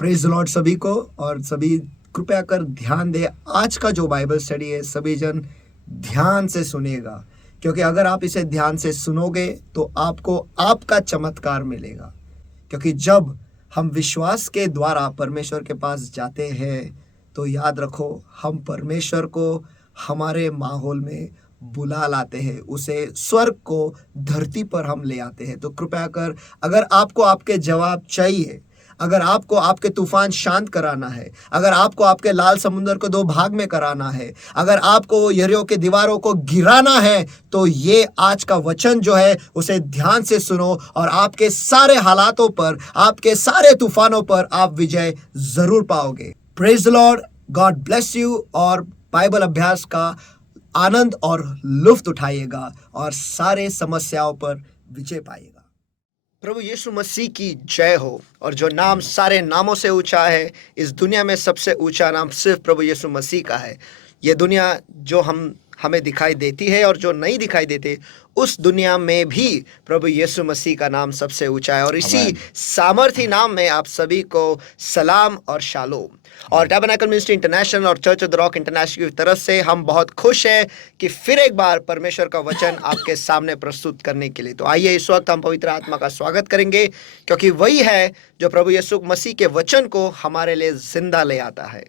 Praise Lord सभी को। और सभी कृपया कर ध्यान दे, आज का जो बाइबल स्टडी है सभी जन ध्यान से सुनिएगा, क्योंकि अगर आप इसे ध्यान से सुनोगे तो आपको आपका चमत्कार मिलेगा। क्योंकि जब हम विश्वास के द्वारा परमेश्वर के पास जाते हैं तो याद रखो, हम परमेश्वर को हमारे माहौल में बुला लाते हैं, उसे स्वर्ग को धरती पर हम ले आते हैं। तो कृपया कर, अगर आपको आपके जवाब चाहिए, अगर आपको आपके तूफान शांत कराना है, अगर आपको आपके लाल समुद्र को दो भाग में कराना है, अगर आपको यरीहो के दीवारों को गिराना है, तो ये आज का वचन जो है उसे ध्यान से सुनो और आपके सारे हालातों पर, आपके सारे तूफानों पर आप विजय जरूर पाओगे। Praise the Lord, God bless you. और बाइबल अभ्यास का आनंद और लुफ्त उठाइएगा और सारे समस्याओं पर विजय पाइएगा। प्रभु यीशु मसीह की जय हो। और जो नाम सारे नामों से ऊंचा है, इस दुनिया में सबसे ऊंचा नाम सिर्फ प्रभु यीशु मसीह का है। ये दुनिया जो हमें दिखाई देती है और जो नहीं दिखाई देते, उस दुनिया में भी प्रभु यीशु मसीह का नाम सबसे ऊंचा है। और इसी सामर्थी नाम में आप सभी को सलाम और शालोम। और टैबरनेकल मिनिस्ट्री इंटरनेशनल और church of the rock international की तरफ से हम बहुत खुश हैं कि फिर एक बार परमेश्वर का वचन आपके सामने प्रस्तुत करने के लिए। तो आइए इस वक्त हम पवित्र आत्मा का स्वागत करेंगे, क्योंकि वही है जो प्रभु यीशु मसीह के वचन को हमारे लिए जिंदा ले आता है।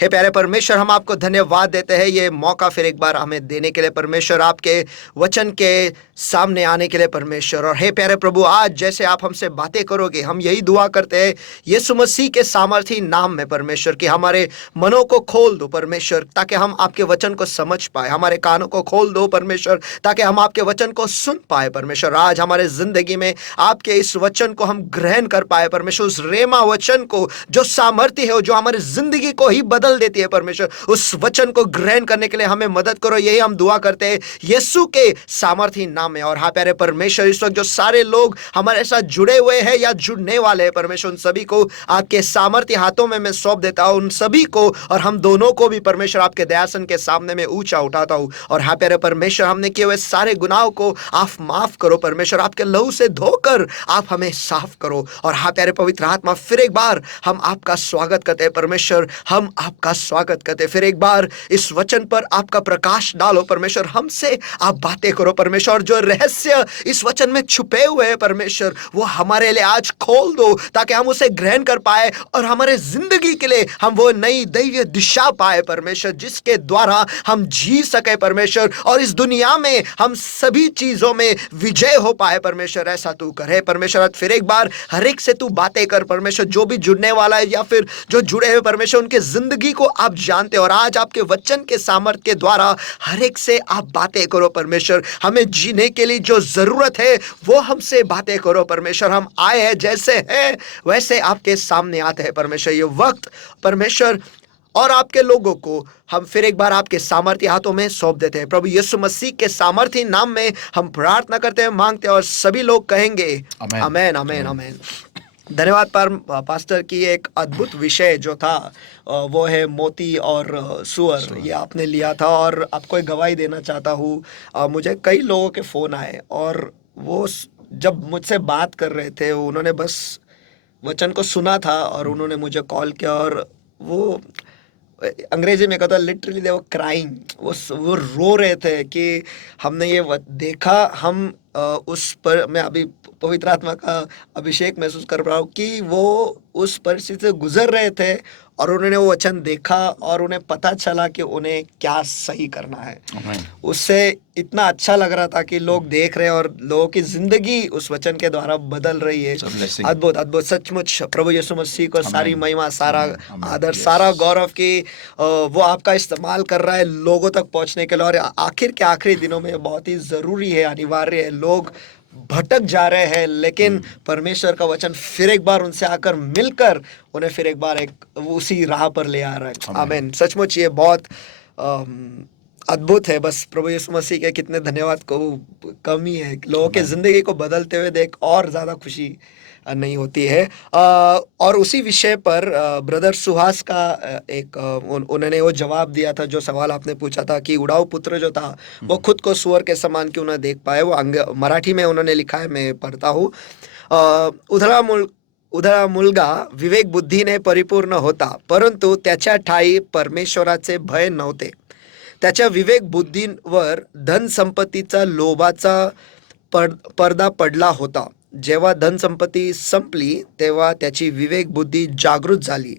हे प्यारे परमेश्वर, हम आपको धन्यवाद देते हैं ये मौका फिर एक बार हमें देने के लिए परमेश्वर, आपके वचन के सामने आने के लिए परमेश्वर। और हे प्यारे प्रभु, आज जैसे आप हमसे बातें करोगे, हम यही दुआ करते हैं यीशु मसीह के सामर्थी नाम में परमेश्वर, कि हमारे मनों को खोल दो परमेश्वर, ताकि हम आपके वचन को समझ पाए। हमारे कानों को खोल दो परमेश्वर, ताकि हम आपके वचन को सुन पाए परमेश्वर। आज हमारे जिंदगी में आपके इस वचन को हम ग्रहण कर पाए परमेश्वर, उस रेमा वचन को जो सामर्थ्य है, जो हमारी जिंदगी को ही बदल देती है परमेश्वर, उस वचन को ग्रहण करने के लिए हमें मदद करो। यही हम दुआ करते हैं यीशु के सामर्थी नाम में। और हाँ प्यारे परमेश्वर, इस वक्त जो सारे लोग हमारे साथ जुड़े हुए हैं या जुड़ने वाले हैं परमेश्वर, उन सभी को आपके सामर्थ्य हाथों में मैं सौंप देता हूं, उन सभी को और हम दोनों को भी परमेश्वर आपके दयासन के सामने में ऊंचा उठाता हूं। और हाँ प्यारे परमेश्वर, हमने किए हुए सारे गुनाहों को आप माफ करो परमेश्वर, आपके लहू से धोकर आप हमें साफ करो। और हाँ प्यारे पवित्र आत्मा, फिर एक बार हम आपका स्वागत करते हैं परमेश्वर, हम आपका स्वागत करते हैं। फिर एक बार इस वचन पर आपका प्रकाश डालो परमेश्वर, हमसे आप बातें करो परमेश्वर। जो रहस्य इस वचन में छुपे हुए हैं परमेश्वर, वो हमारे लिए आज खोल दो, ताकि हम उसे ग्रहण कर पाए और हमारे जिंदगी के लिए हम वो नई दैवीय दिशा पाए परमेश्वर, जिसके द्वारा हम जी सके परमेश्वर, और इस दुनिया में हम सभी चीजों में विजय हो पाए परमेश्वर। ऐसा तू करे परमेश्वर। फिर एक बार हर एक से तू बातें कर परमेश्वर, जो भी जुड़ने वाला है या फिर जो जुड़े हुए परमेश्वर, उनके जिंदगी को आप जानते हो। और आज आपके वचन के सामर्थ्य के द्वारा हर एक से आप बातें करो परमेश्वर। हमें जीने के लिए जो जरूरत है वो हमसे बातें करो परमेश्वर। हम आए हैं जैसे हैं वैसे आपके सामने आते हैं परमेश्वर। ये वक्त परमेश्वर और आपके लोगों को हम फिर एक बार आपके सामर्थ्य हाथों में सौंप देते हैं। प्रभु यीशु मसीह के सामर्थ्य नाम में हम प्रार्थना करते हैं, मांगते हैं, और सभी लोग कहेंगे आमेन आमेन आमेन। धन्यवाद पास्टर की एक अद्भुत विषय जो था वो है मोती और सुअर, ये आपने लिया था। और आपको एक गवाही देना चाहता हूँ, मुझे कई लोगों के फ़ोन आए और वो जब मुझसे बात कर रहे थे, उन्होंने बस वचन को सुना था और उन्होंने मुझे कॉल किया, और वो अंग्रेजी में कहता लिटरली दे वो क्राइंग, वो रो रहे थे कि हमने ये देखा। हम उस पर मैं अभी पवित्र आत्मा का अभिषेक महसूस कर रहा हूँ कि वो उस परिस्थिति से गुजर रहे थे और उन्होंने वो वचन देखा और उन्हें पता चला कि उन्हें क्या सही करना है। उससे इतना अच्छा लग रहा था कि लोग देख रहे हैं और लोगों की जिंदगी उस वचन के द्वारा बदल रही है। अद्भुत अद्भुत, सचमुच प्रभु यीशु मसीह को सारी महिमा, सारा आदर, सारा गौरव की वो आपका इस्तेमाल कर रहा है लोगों तक पहुंचने के लिए। और आखिर के आखिरी दिनों में बहुत ही जरूरी है, अनिवार्य है। लोग भटक जा रहे हैं, लेकिन परमेश्वर का वचन फिर एक बार उनसे आकर मिलकर उन्हें फिर एक बार एक उसी राह पर ले आ रहा है। आमीन। सचमुच ये बहुत अद्भुत है। बस प्रभु यीशु मसीह के कितने धन्यवाद को कम ही है। लोगों के जिंदगी को बदलते हुए देख और ज्यादा खुशी नहीं होती है। और उसी विषय पर ब्रदर सुहास का उन्होंने वो जवाब दिया था जो सवाल आपने पूछा था कि उड़ाऊ पुत्र जो था वो खुद को सुअर के समान क्यों ना देख पाए। वो मराठी में उन्होंने लिखा है, मैं पढ़ता हूँ। उदा मुलगा विवेक बुद्धीने परिपूर्ण होता, परंतु त्याच्या ठायी परमेश्वराचे भय नव्हते. त्याच्या विवेक बुद्धीवर धनसंपत्तीचा लोभाचा पडदा पडला होता. जेव्हा धनसंपत्ती संपली तेव्हा त्याची विवेक बुद्धी जागृत झाली.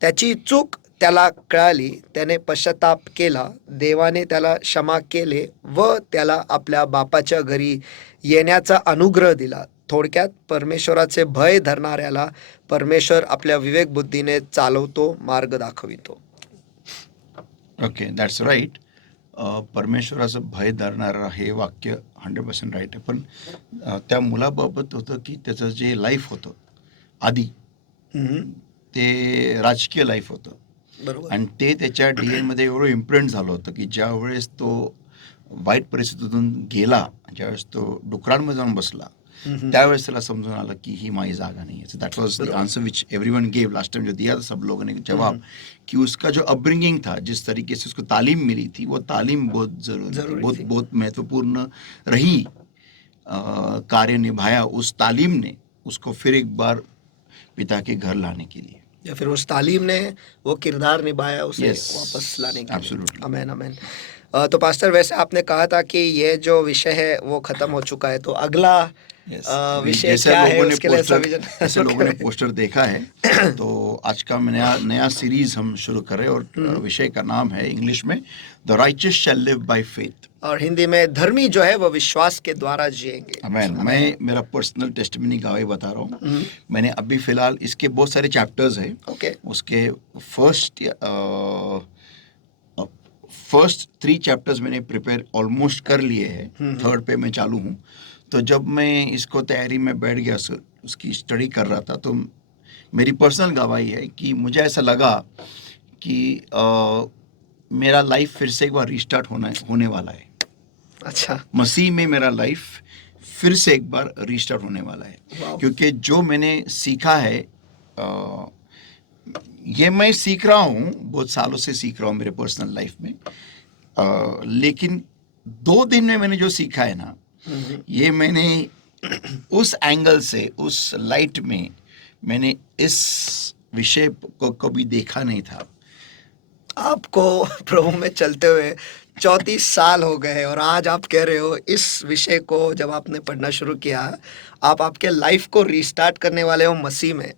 त्याची चूक त्याला कळाली. त्याने पश्चाताप केला. देवाने त्याला क्षमा केले व त्याला आपल्या बापाच्या घरी येण्याचा अनुग्रह दिला. थोडक्यात परमेश्वराचे भय धरणाऱ्याला परमेश्वर आपल्या विवेक बुद्धीने चालवतो, मार्ग दाखवितो. Okay, that's right. परमेश्वराचं भय धरणारा हे वाक्य 100% राईट आहे. पण त्या मुलाबाबत होतं की त्याचं जे लाईफ होतं आधी ते राजकीय लाईफ होतं. बरोबर. आणि ते त्याच्या DNA एवढं इम्प्रिंट झालं होतं की ज्या वेळेस तो वाईट परिस्थितीतून गेला, ज्यावेळेस तो डुकरांमध्ये जाऊन बसला, त्यावेळेस त्याला समजून आलं की ही माझी जागा नहीं है. So that was the answer which everyone gave last time, जो दिया था सब लोगों ने जवाब, कि उसका जो अपब्रिंगिंग था, जिस तरीके से उसको तालीम मिली थी, वो तालीम बहुत जरूरी थी, बहुत महत्वपूर्ण रही. कार्य निभाया उस तालीम ने उसको फिर एक बार पिता के घर लाने के लिए, या फिर उस तालीम ने वो किरदार निभाया उसे Yes, वापस लाने के लिए. absolutely. आमेन, आमेन. तो पास्टर, वैसे आपने कहा था कि ये जो विषय है वो खत्म हो चुका है, तो अगला विषय क्या है उसके लिए सभी जन जैसे लोगों ने पोस्टर देखा है तो आज का नया सीरीज हम शुरू कर रहे हैं और विषय का नाम है इंग्लिश में the righteous shall live by faith, और हिंदी में धर्मी जो है वो विश्वास के द्वारा जिएंगे. आमेन. मैं मेरा पर्सनल टेस्टिमनी गवाही बता रहा हूँ. मैंने अभी फिलहाल इसके बहुत सारे चैप्टर्स हैं. ओके. उसके फर्स्ट 3 चैप्टर्स मैंने प्रिपेयर ऑलमोस्ट कर लिए हैं. 3rd पे मैं चालू हूँ. तो जब मैं इसको तैयारी में बैठ गया, उसकी स्टडी कर रहा था, तो मेरी पर्सनल गवाही है कि मुझे ऐसा लगा कि मेरा लाइफ फिर से एक बार रिस्टार्ट होने वाला है. अच्छा. मसीह में मेरा लाइफ फिर से एक बार रिस्टार्ट होने वाला है. क्योंकि जो मैंने सीखा है, ये मैं सीख रहा हूँ, बहुत सालों से सीख रहा हूँ मेरे पर्सनल लाइफ में, लेकिन 2 दिन में मैंने जो सीखा है ना, ये मैंने उस एंगल से, उस लाइट में मैंने इस विषय को कभी देखा नहीं था. आपको प्रभु में चलते हुए 34 साल हो गए और आज आप कह रहे हो इस विषय को जब आपने पढ़ना शुरू किया, आप आपके लाइफ को रिस्टार्ट करने वाले हो मसीह में.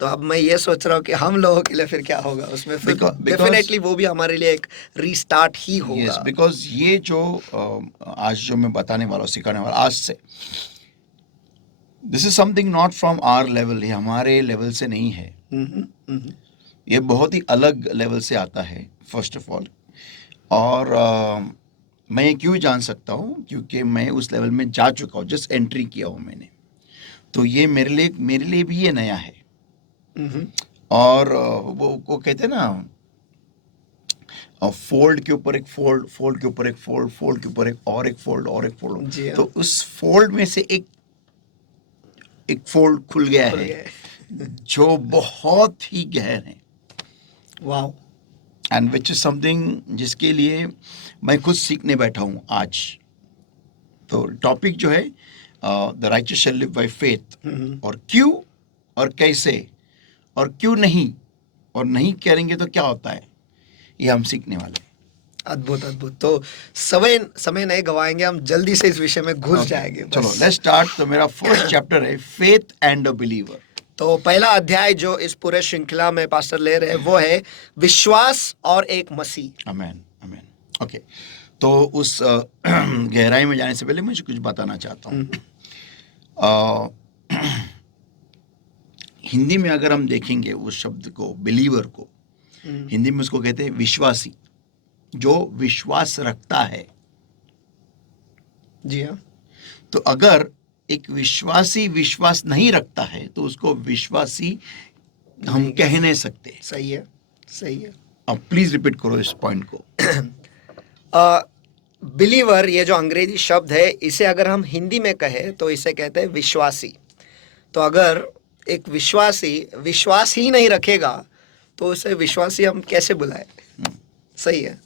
तो अब मैं ये सोच रहा हूँ कि हम लोगों के लिए फिर क्या होगा उसमें. फिर डेफिनेटली वो भी हमारे लिए एक रीस्टार्ट ही होगा. यस, बिकॉज ये जो आज जो मैं बताने वाला हूँ, सिखाने वाला आज से, this is something not from our level. ये हमारे लेवल से नहीं है. ये बहुत ही अलग लेवल से आता है फर्स्ट ऑफ ऑल. और मैं ये क्यों जान सकता हूँ, क्योंकि मैं उस लेवल में जा चुका हूँ, जस्ट एंट्री किया हूँ मैंने. तो ये मेरे लिए भी ये नया है. और वो कहते हैं ना, फोल्ड के ऊपर एक फोल्ड, फोल्ड के ऊपर एक फोल्ड, फोल्ड के ऊपर एक और एक फोल्ड और एक फोल्ड. तो उस फोल्ड में से एक फोल्ड खुल गया है जो बहुत ही गहर है. Wow. And which is something जिसके लिए मैं खुद सीखने बैठा हूँ आज. तो टॉपिक जो है the righteous shall live by faith, और क्यों और कैसे और क्यों नहीं, और नहीं करेंगे तो क्या होता है, ये हम सीखने वाले हैं. अद्भुत, अद्भुत. तो समय नहीं गवाएंगे, हम जल्दी से इस विषय में घुस जाएंगे. चलो लेट्स स्टार्ट. तो मेरा फर्स्ट चैप्टर है फेथ एंड अ बिलीवर. तो पहला अध्याय जो इस पूरे श्रृंखला में पास्टर ले रहे हैं वो है विश्वास और एक मसीह. आमेन, आमेन. ओके, तो उस गहराई में जाने से पहले मुझे कुछ बताना चाहता हूँ. हिंदी में अगर हम देखेंगे उस शब्द को, बिलीवर को, हिंदी में उसको कहते हैं विश्वासी, जो विश्वास रखता है. जी हाँ. तो अगर एक विश्वासी विश्वास नहीं रखता है तो उसको विश्वासी हम कह नहीं सकते. सही है, सही है. अब प्लीज रिपीट करो इस पॉइंट को. बिलीवर, ये जो अंग्रेजी शब्द है, इसे अगर हम हिंदी में कहें तो इसे कहते हैं विश्वासी. तो अगर एक विश्वासी विश्वास ही नहीं रखेगा तो उसे विश्वासी हम कैसे बुलाए. सही है.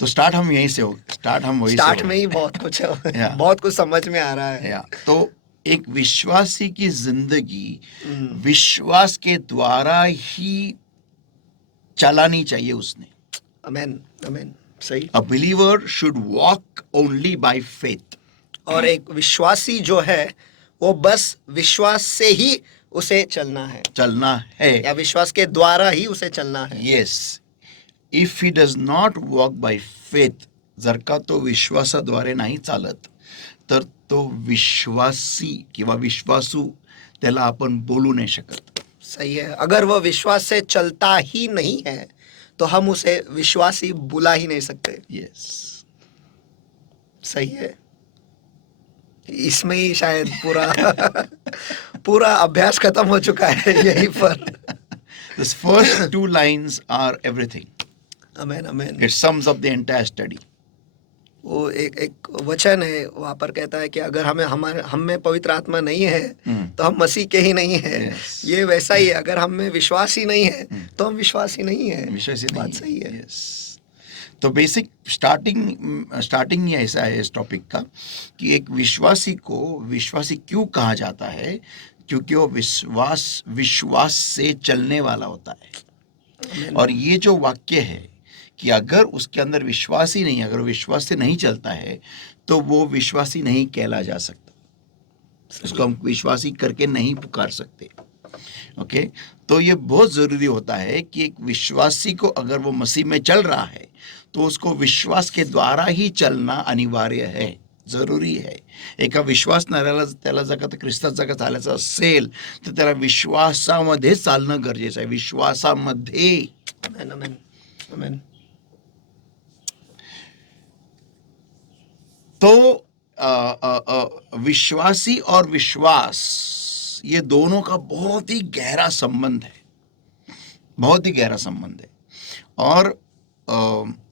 तो स्टार्ट हम यहीं से हो, स्टार्ट हम वही स्टार्ट में ही बहुत कुछ है. बहुत कुछ समझ में आ रहा है. तो एक विश्वासी की जिंदगी विश्वास के द्वारा ही चलानी चाहिए उसने. आमेन, आमेन, सही. A believer should walk only by faith. और एक विश्वासी जो है वो बस विश्वास से ही उसे चलना है, चलना है. या विश्वास के द्वारा ही उसे चलना है. Yes. If he does not walk by faith, जर का तो विश्वासाद्वारे नाही चालत, तर तो विश्वासी किंवा विश्वासू त्याला आपण बोलू नाही शकत. सही है. अगर वह विश्वास से चलता ही नहीं है तो हम उसे विश्वासी बुला ही नहीं सकते. Yes. सही है. इसमें ही शायद पूरा अभ्यास खत्म हो चुका है यहीं पर. This first two lines are everything. Amen, amen. It sums up the entire study. वो एक वचन है वहाँ पर कहता है कि अगर हम में पवित्र आत्मा नहीं है तो हम मसीह के ही नहीं है. Yes. ये वैसा ही है. अगर हम में विश्वास ही नहीं है तो हम विश्वासी नहीं है. विश्वासी बात नहीं. सही है. Yes. तो बेसिक स्टार्टिंग ही ऐसा है इस टॉपिक का कि एक विश्वासी को विश्वासी क्यों कहा जाता है, क्योंकि वो विश्वास से चलने वाला होता है. और ये जो वाक्य है कि अगर उसके अंदर विश्वास ही नहीं, अगर विश्वास से नहीं चलता है तो वो विश्वासी नहीं कहला जा सकता. उसको हम विश्वासी करके नहीं पुकार सकते. ओके. तो ये बहुत ज़रूरी होता है कि एक विश्वासी को अगर वो मसीह में चल रहा है तो उसको विश्वास के द्वारा ही चलना अनिवार्य है, जरुरी आहे. एका विश्वास नाऱ्याला त्याला जर का ख्रिस्तात जर का चालायचं असेल तर त्याला विश्वासामध्ये चालणं गरजेचं आहे. विश्वासामध्ये. आमेन, आमेन, आमेन. तो विश्वासी और विश्वास ये दोनों का बहुत ही गहरा संबंध है, बहुत ही गहरा संबंध है. और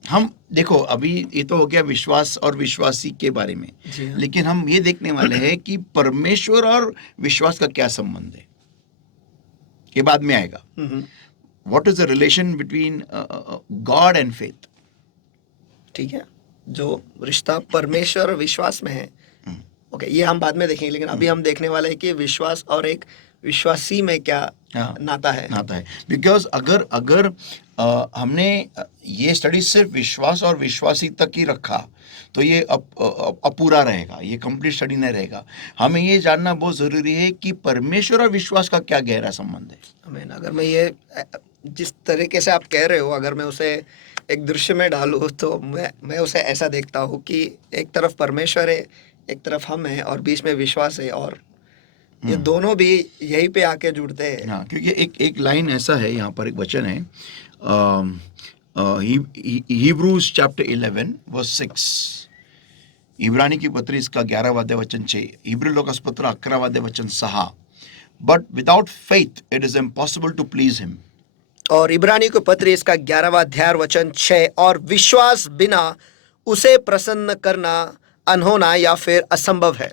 हम देखो अभी ये तो हो गया विश्वास और विश्वासी के बारे में, लेकिन हम ये देखने वाले हैं कि परमेश्वर और विश्वास का क्या संबंध है, ये बाद में आएगा. What is the relation between God and faith. ठीक है. जो रिश्ता परमेश्वर और विश्वास में है, ओके, ये हम बाद में देखेंगे. लेकिन अभी हम देखने वाले हैं कि विश्वास और एक विश्वासी में क्या नाता है. बिकॉज अगर हमने ये स्टडी सिर्फ विश्वास और विश्वासी तक ही रखा तो ये अपूरा रहेगा, ये कंप्लीट स्टडी नहीं रहेगा. हमें ये जानना बहुत ज़रूरी है कि परमेश्वर और विश्वास का क्या गहरा संबंध है. आमीन. अगर मैं ये जिस तरीके से आप कह रहे हो, अगर मैं उसे एक दृश्य में डालूँ तो मैं उसे ऐसा देखता हूँ कि एक तरफ परमेश्वर है, एक तरफ हम हैं, और बीच में विश्वास है, और ये दोनों भी यहीं पे आके जुड़ते हैं. हाँ, क्योंकि एक लाइन ऐसा है, यहाँ पर एक वचन है, हिब्रूज चैप्टर 11 वर्स 6. इब्रानी की पत्री इसका 11वाद्य वचन 6. हिब्रू लोकासपत्र 11वाद्य वचन 6. But without faith it is impossible to please him. और इब्रानी को पत्र इसका 11वां अध्याय वचन 6, और विश्वास बिना उसे प्रसन्न करना अनहोना या फिर असंभव है.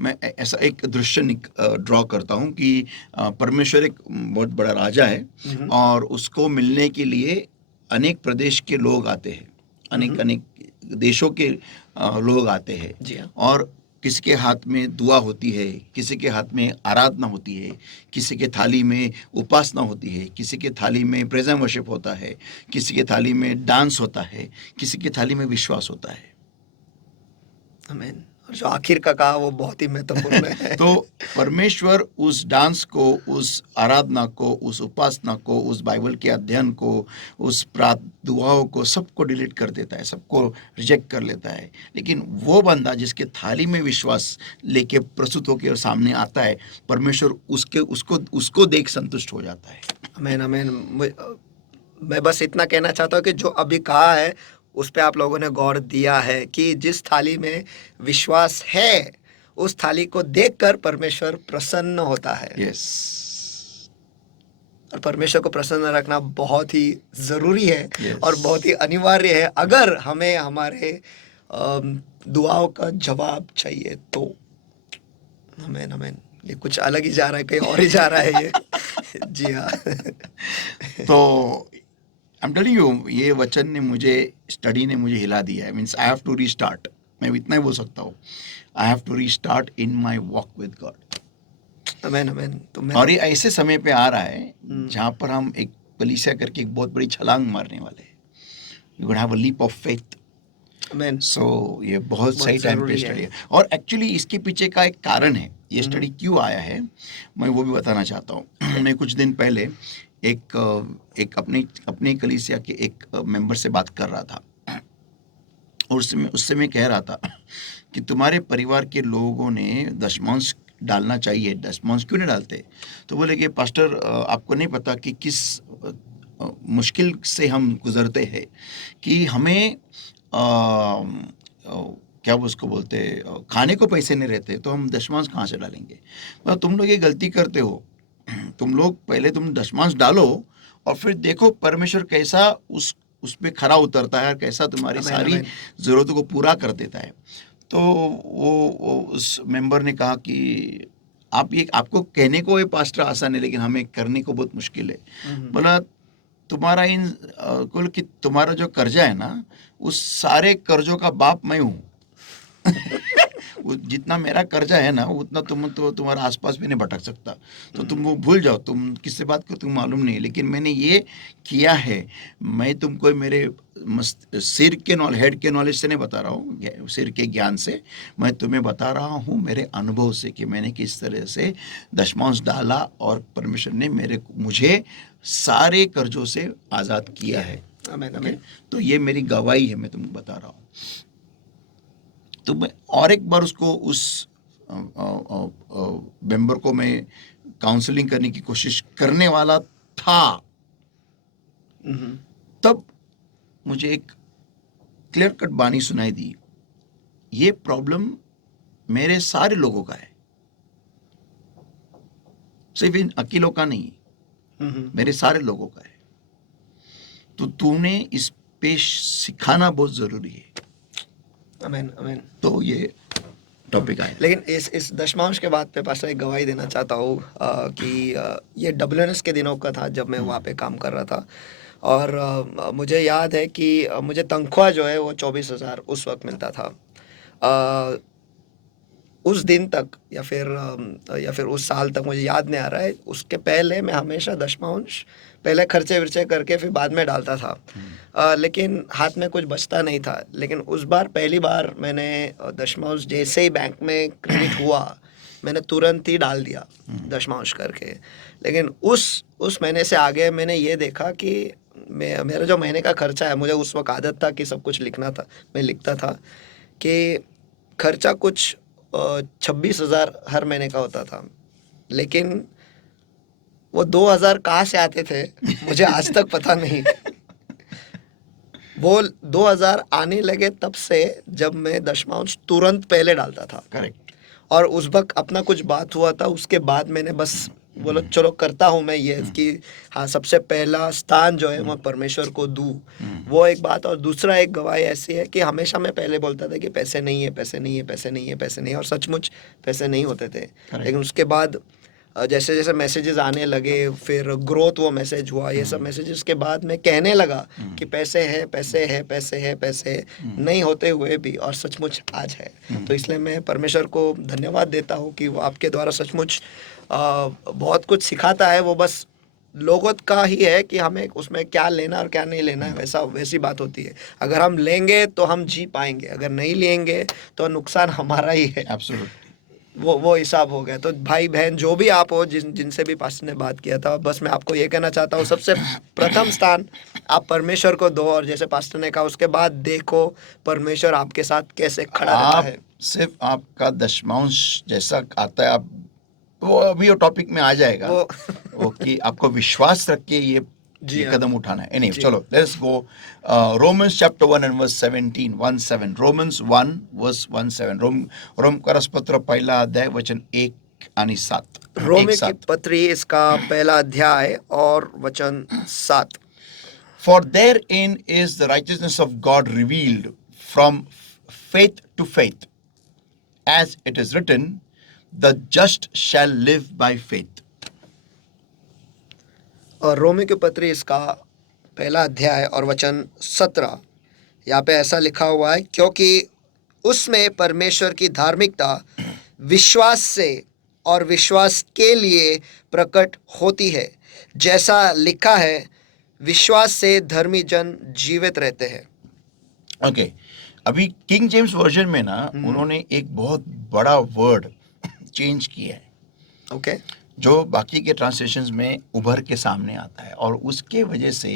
मैं ऐसा एक दृश्य ड्रॉ करता हूँ कि परमेश्वर एक बहुत बड़ा राजा है और उसको मिलने के लिए अनेक प्रदेश के लोग आते हैं, अनेक देशों के लोग आते हैं. जी हाँ. और किसी के हाथ में दुआ होती है, किसी के हाथ में आराधना होती है, किसी के थाली में उपासना होती है, किसी के थाली में प्रेज एंड वर्शिप होता है, किसी के थाली में डांस होता है, किसी के थाली में विश्वास होता है. आमीन. और जो आखिर का कहा वो बहुत ही महत्वपूर्ण है. तो परमेश्वर उस डांस को, उस आराधना को, उस उपासना को, उस बाइबल के अध्ययन को, उस दुआओं को, सबको डिलीट कर देता है, सबको रिजेक्ट कर लेता है. लेकिन वो बंदा जिसके थाली में विश्वास लेके प्रस्तुत होकर सामने आता है, परमेश्वर उसको देख संतुष्ट हो जाता है. आमीन, आमीन. मैं बस इतना कहना चाहता हूँ कि जो अभी कहा है उस पे आप लोगों ने गौर दिया है कि जिस थाली में विश्वास है उस थाली को देखकर परमेश्वर प्रसन्न होता है. यस. और परमेश्वर को प्रसन्न रखना बहुत ही ज़रूरी है. Yes. और बहुत ही अनिवार्य है अगर हमें हमारे दुआओं का जवाब चाहिए तो. आमीन, आमीन. ये कुछ अलग ही जा रहा है, कहीं और ही जा रहा है ये. जी हाँ. तो आई एम टेलिंग यू, ये वचन ने मुझे, स्टडी ने मुझे हिला दिया है. Means I have to restart. मैं इतना ही बोल सकता हूँ, I have to restart in my walk with God. Amen amen. तो मैं और ये ऐसे समय पे आ रहा है जहाँ पर हम एक कलीसिया करके एक बहुत बड़ी छलांग मारने वाले हैं। You gonna have a leap of faith. Amen. So ये बहुत बहुत सही टाइम पे जरूरी स्टडी है। है। और एक्चुअली इसके पीछे का एक कारण है, ये स्टडी क्यों आया है, मैं वो भी बताना चाहता हूँ। मैं कुछ दिन पहले एक अपने कलीसिया के एक मेंबर से बात कर रहा था, और उससे मैं कह रहा था कि तुम्हारे परिवार के लोगों ने दशमांश डालना चाहिए, दशमांश क्यों नहीं डालते? तो बोले कि पास्टर आपको नहीं पता कि किस मुश्किल से हम गुजरते हैं कि हमें क्या वो उसको बोलते, खाने को पैसे नहीं रहते, तो हम दशमांश कहाँ से डालेंगे? मतलब तुम लोग ये गलती करते हो। तुम लोग पहले तुम दशमांश डालो और फिर देखो परमेश्वर कैसा उस पे खरा उतरता है और कैसा तुम्हारी आमेन सारी आमेन। ज़रूरतों को पूरा कर देता है। तो वो उस मेंबर ने कहा कि आपको कहने को ये पास्टर आसान है, लेकिन हमें करने को बहुत मुश्किल है। बोला तुम्हारा कुल कि तुम्हारा जो कर्जा है ना, उस सारे कर्जों का बाप मैं हूँ। वो जितना मेरा कर्जा है ना, उतना तुम्हारा आसपास भी नहीं भटक सकता। तो तुम वो भूल जाओ, तुम किससे बात करो तुम मालूम नहीं, लेकिन मैंने ये किया है। मैं तुमको मेरे सिर के हेड के नॉलेज से नहीं बता रहा हूँ, सिर के ज्ञान से मैं तुम्हें बता रहा हूँ, मेरे अनुभव से, कि मैंने किस तरह से दशमांश डाला और परमेश्वर ने मुझे सारे कर्जों से आज़ाद किया है। आमेन ओके? आमेन। तो ये मेरी गवाही है, मैं तुमको बता रहा हूँ। तो मैं और एक बार उसको उस मेंबर को मैं काउंसलिंग करने की कोशिश करने वाला था, तब मुझे एक क्लियर कट बानी सुनाई दी, ये प्रॉब्लम मेरे सारे लोगों का है, सिर्फ इन अकेलों का नहीं, मेरे सारे लोगों का है। तो तूने इस पे सिखाना बहुत जरूरी है। आमेन आमेन। तो ये टॉपिक आया। लेकिन इस दशमांश के बाद पे पास्टर एक गवाही देना चाहता हूँ कि ये WNS के दिनों का था जब मैं वहाँ पे काम कर रहा था। और मुझे याद है कि मुझे तनख्वाह जो है वो 24,000 उस वक्त मिलता था। उस दिन तक या फिर उस साल तक मुझे याद नहीं आ रहा है, उसके पहले मैं हमेशा दशमांश पहले खर्चे वर्चे करके फिर बाद में डालता था। लेकिन हाथ में कुछ बचता नहीं था। लेकिन उस बार पहली बार मैंने दशमांश जैसे ही बैंक में क्रेडिट हुआ, मैंने तुरंत ही डाल दिया दशमांश करके। लेकिन उस महीने से आगे मैंने ये देखा कि मेरा जो महीने का खर्चा है, मुझे उस वक्त आदत था कि सब कुछ लिखना था, मैं लिखता था कि खर्चा कुछ 26,000 हर महीने का होता था। लेकिन वो 2,000 कहाँ से आते थे मुझे आज तक पता नहीं। वो 2,000 आने लगे तब से जब मैं दशमांश तुरंत पहले डालता था। करेक्ट। और उस वक्त अपना कुछ बात हुआ था, उसके बाद मैंने बस बोलो चलो करता हूँ मैं ये कि हाँ, सबसे पहला स्थान जो है मैं परमेश्वर को दूँ, वो एक बात। और दूसरा एक गवाही ऐसी है कि हमेशा मैं पहले बोलता था कि पैसे नहीं है, पैसे नहीं है, पैसे नहीं है, पैसे नहीं है, और सचमुच पैसे नहीं होते थे। लेकिन उसके बाद जैसे जैसे मैसेजेस आने लगे, फिर ग्रोथ वो मैसेज हुआ, ये सब मैसेजेस के बाद मैं कहने लगा कि पैसे है, पैसे है, पैसे है, पैसे है, नहीं होते हुए भी, और सचमुच आज है। तो इसलिए मैं परमेश्वर को धन्यवाद देता हूँ कि वो आपके द्वारा सचमुच बहुत कुछ सिखाता है। वो बस लोगों का ही है कि हमें उसमें क्या लेना और क्या नहीं लेना है, वैसी बात होती है। अगर हम लेंगे तो हम जी पाएंगे, अगर नहीं लेंगे तो नुकसान हमारा ही है। एब्सोल्युटली। वो हिसाब हो गया। तो भाई बहन जो भी आप हो, जिनसे भी पास्टर ने बात किया था, बस मैं आपको ये कहना चाहता हूँ, सबसे प्रथम स्थान आप परमेश्वर को दो, और जैसे पास्टर ने कहा उसके बाद देखो परमेश्वर आपके साथ कैसे खड़ा रहता आप है। सिर्फ आपका दशमांश जैसा आता है, आप वो अभी वो टॉपिक में आ जाएगा, वो वो कि आपको विश्वास रख के जी ये हाँ। कदम उठाना है। एनीवे, जी। चलो let's go. Romans chapter 1 and verse 17 17 Romans 1 verse 17 रोम करस्पत्र पहला अध्याय वचन 1 आणि 7 रोमी की पत्री इसका पहला अध्याय और वचन 7। For therein is the righteousness of God revealed from faith to faith, as it is written, the just shall live by faith. और रोमी की पत्री इसका पहला अध्याय और वचन 17, यहाँ पे ऐसा लिखा हुआ है, क्योंकि उसमें परमेश्वर की धार्मिकता विश्वास से और विश्वास के लिए प्रकट होती है, जैसा लिखा है, विश्वास से धर्मी जन जीवित रहते हैं। ओके, अभी किंग जेम्स वर्जन में ना उन्होंने एक बहुत बड़ा वर्ड चेंज किया है, ओके, जो बाकी के ट्रांसलेशंस में उभर के सामने आता है, और उसके वजह से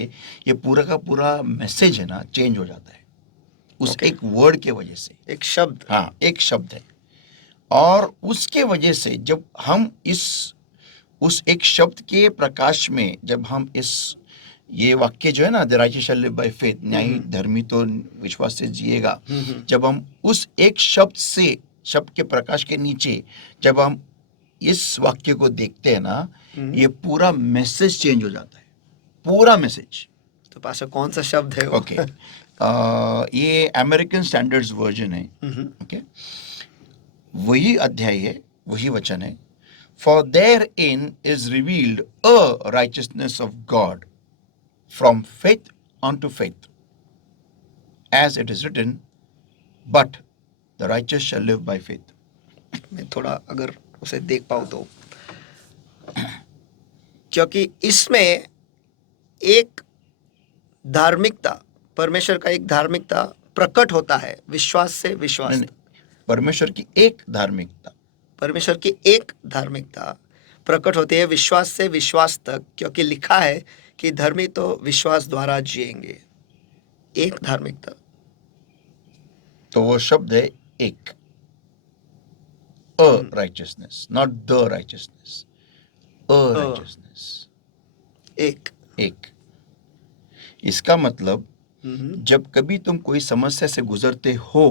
ये पूरा का पूरा मैसेज है ना चेंज हो जाता है उस Okay. एक वर्ड के वजह से। एक शब्द, हाँ, एक शब्द है, और उसके वजह से जब हम उस एक शब्द के प्रकाश में जब हम ये वाक्य जो है ना, the righteous shall live by faith, न्यायी धर्मी तो विश्वास से जिएगा, जब हम उस एक शब्द के प्रकाश के नीचे जब हम इस वाक्य को देखते हैं ना, ये पूरा मैसेज चेंज हो जाता है, पूरा मैसेज। तो पास्टर कौन सा शब्द है वो? ओके, ये अमेरिकन स्टैंडर्ड्स वर्जन है। ओके, वही अध्याय है, वही वचन है। For there in is revealed a righteousness of God from faith on to faith, as it is written, but the righteous shall live by faith. मैं थोड़ा अगर उसे देख पाऊँ तो, क्योंकि इसमें एक धार्मिकता, परमेश्वर का एक धार्मिकता प्रकट होता है विश्वास से विश्वास तक। परमेश्वर की एक धार्मिकता, परमेश्वर की एक धार्मिकता प्रकट होती है विश्वास से विश्वास तक, क्योंकि लिखा है कि धर्मी तो विश्वास द्वारा जिएंगे। एक धार्मिकता, तो वो शब्द है एक, a righteousness, not the righteousness, a righteousness, एक। इसका मतलब जब कभी तुम कोई समस्या से गुजरते हो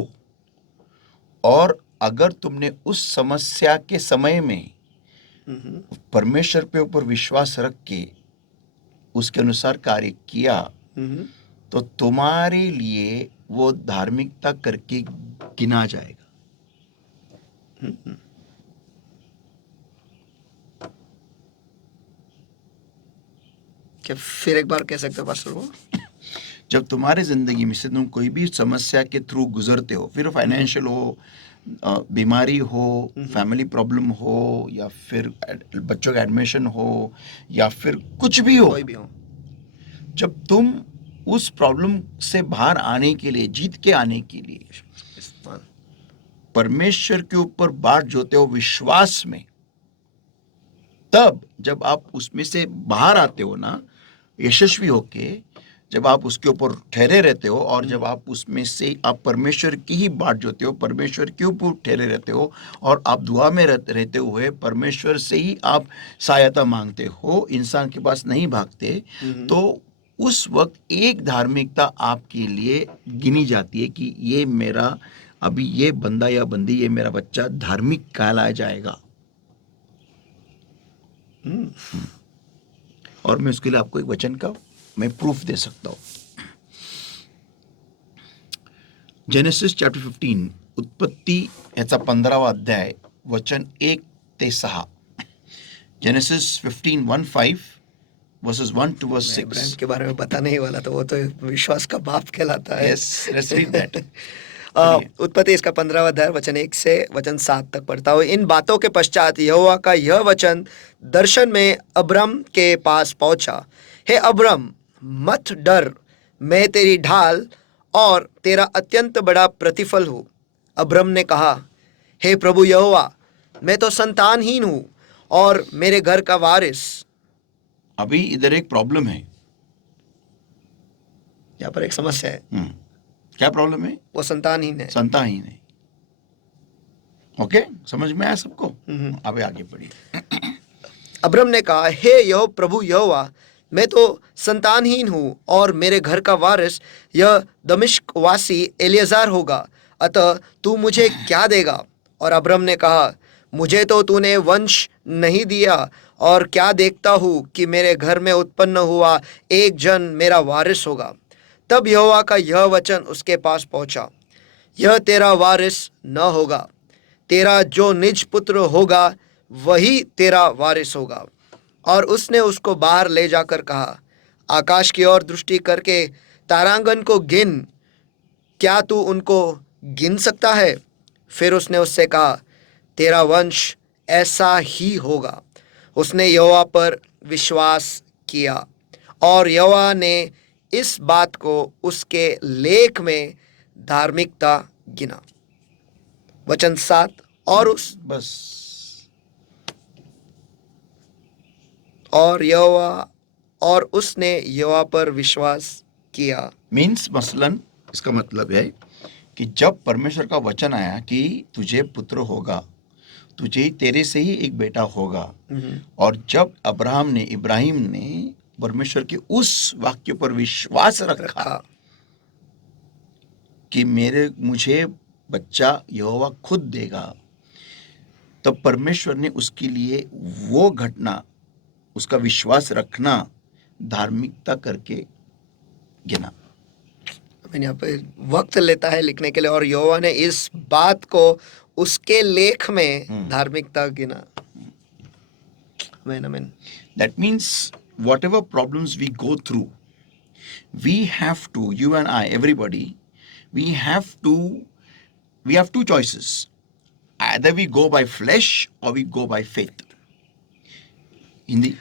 और अगर तुमने उस समस्या के समय में परमेश्वर पे ऊपर विश्वास रख के उसके अनुसार कार्य किया, तो तुम्हारे लिए वो धार्मिकता करके गिना जाएगा। क्या फिर एक बार कह सकते हो पास्टर वो? जब तुम्हारे जिंदगी में से तुम कोई भी समस्या के थ्रू गुजरते हो, फिर फाइनेंशियल हो, बीमारी हो, फैमिली प्रॉब्लम हो, या फिर बच्चों का एडमिशन हो, या फिर कुछ भी हो, कोई भी हो, जब तुम उस प्रॉब्लम से बाहर आने के लिए, जीत के आने के लिए परमेश्वर के ऊपर बाट जोते हो विश्वास में, तब जब आप उसमें से बाहर आते हो ना, यशस्वी होके, जब आप उसके ऊपर ठहरे रहते हो, और जब आप उसमें से आप परमेश्वर की ही बाट जोते हो, परमेश्वर के ऊपर ठहरे रहते हो, और आप दुआ में रहते हुए परमेश्वर से ही आप सहायता मांगते हो, इंसान के पास नहीं भागते, तो उस वक्त एक धार्मिकता आपके लिए गिनी जाती है कि ये मेरा, अभी ये बंदा या बंदी, ये मेरा बच्चा धार्मिक कहलाया जाएगा। और मैं उसके लिए आपको एक वचन का मैं प्रूफ दे सकता हूं। जेनेसिस चैप्टर 15, उत्पत्ति याचा 15वा अध्याय, वचन 1 ते 6। Genesis 15:1-5 versus 1 to verse 6। Ibrahim के बारे में बताने ही वाला, तो वो तो विश्वास का बाप कहलाता है। Yes, let's read that. उत्पत्ति इसका 15वां अध्याय वचन 1 से वचन 7 तक पढ़ता हूँ। इन बातों के पश्चात यहोवा का यह वचन दर्शन में अब्रम के पास पहुंचा। हे अब्रम, मत डर, मैं तेरी ढाल और तेरा अत्यंत बड़ा प्रतिफल हूँ। अब्रम ने कहा, हे प्रभु यहोवा, मैं तो संतानहीन हूँ और मेरे घर का वारिस। अभी इधर एक प्रॉब्लम है, यहाँ पर एक समस्या है। क्या प्रॉब्लम है? वो संतानहीन है। संतानहीन है। ओके, समझ में आया सबको? अब आगे बढ़िए। अब्रम ने कहा, हे प्रभु यहोवा, मैं तो संतानहीन हूँ और मेरे घर का वारिस यह दमिश्क वासी एलियाजार होगा, अतः तू मुझे क्या देगा? और अब्रम ने कहा, मुझे तो तूने वंश नहीं दिया, और क्या देखता हूँ कि मेरे घर में उत्पन्न हुआ एक जन मेरा वारिस होगा। तब यहोवा का यह वचन उसके पास पहुंचा, यह तेरा वारिस न होगा, तेरा जो निज पुत्र होगा वही तेरा वारिस होगा। और उसने उसको बाहर ले जाकर कहा, आकाश की ओर दृष्टि करके तारांगन को गिन, क्या तू उनको गिन सकता है? फिर उसने उससे कहा, तेरा वंश ऐसा ही होगा। उसने यहोवा पर विश्वास किया और यहोवा ने इस बात को उसके लेख में धार्मिकता गिना। वचन 7, बस और उसने यहोवा पर विश्वास किया। मीन्स मसलन इसका मतलब है कि जब परमेश्वर का वचन आया कि तुझे पुत्र होगा, तुझे तेरे से ही एक बेटा होगा, और जब इब्राहिम ने परमेश्वर के उस वाक्य पर विश्वास रखा कि मुझे बच्चा यहोवा खुद देगा, तब परमेश्वर ने उसके लिए वो घटना, उसका विश्वास रखना धार्मिकता करके गिना। मैंने यहाँ पे वक्त लेता है लिखने के लिए, और यहोवा ने इस बात को उसके लेख में धार्मिकता गिना। आमीन। That means whatever problems we go through, we have to, you and I, everybody, we have two choices. Either we go by flesh or we go by faith. Hindi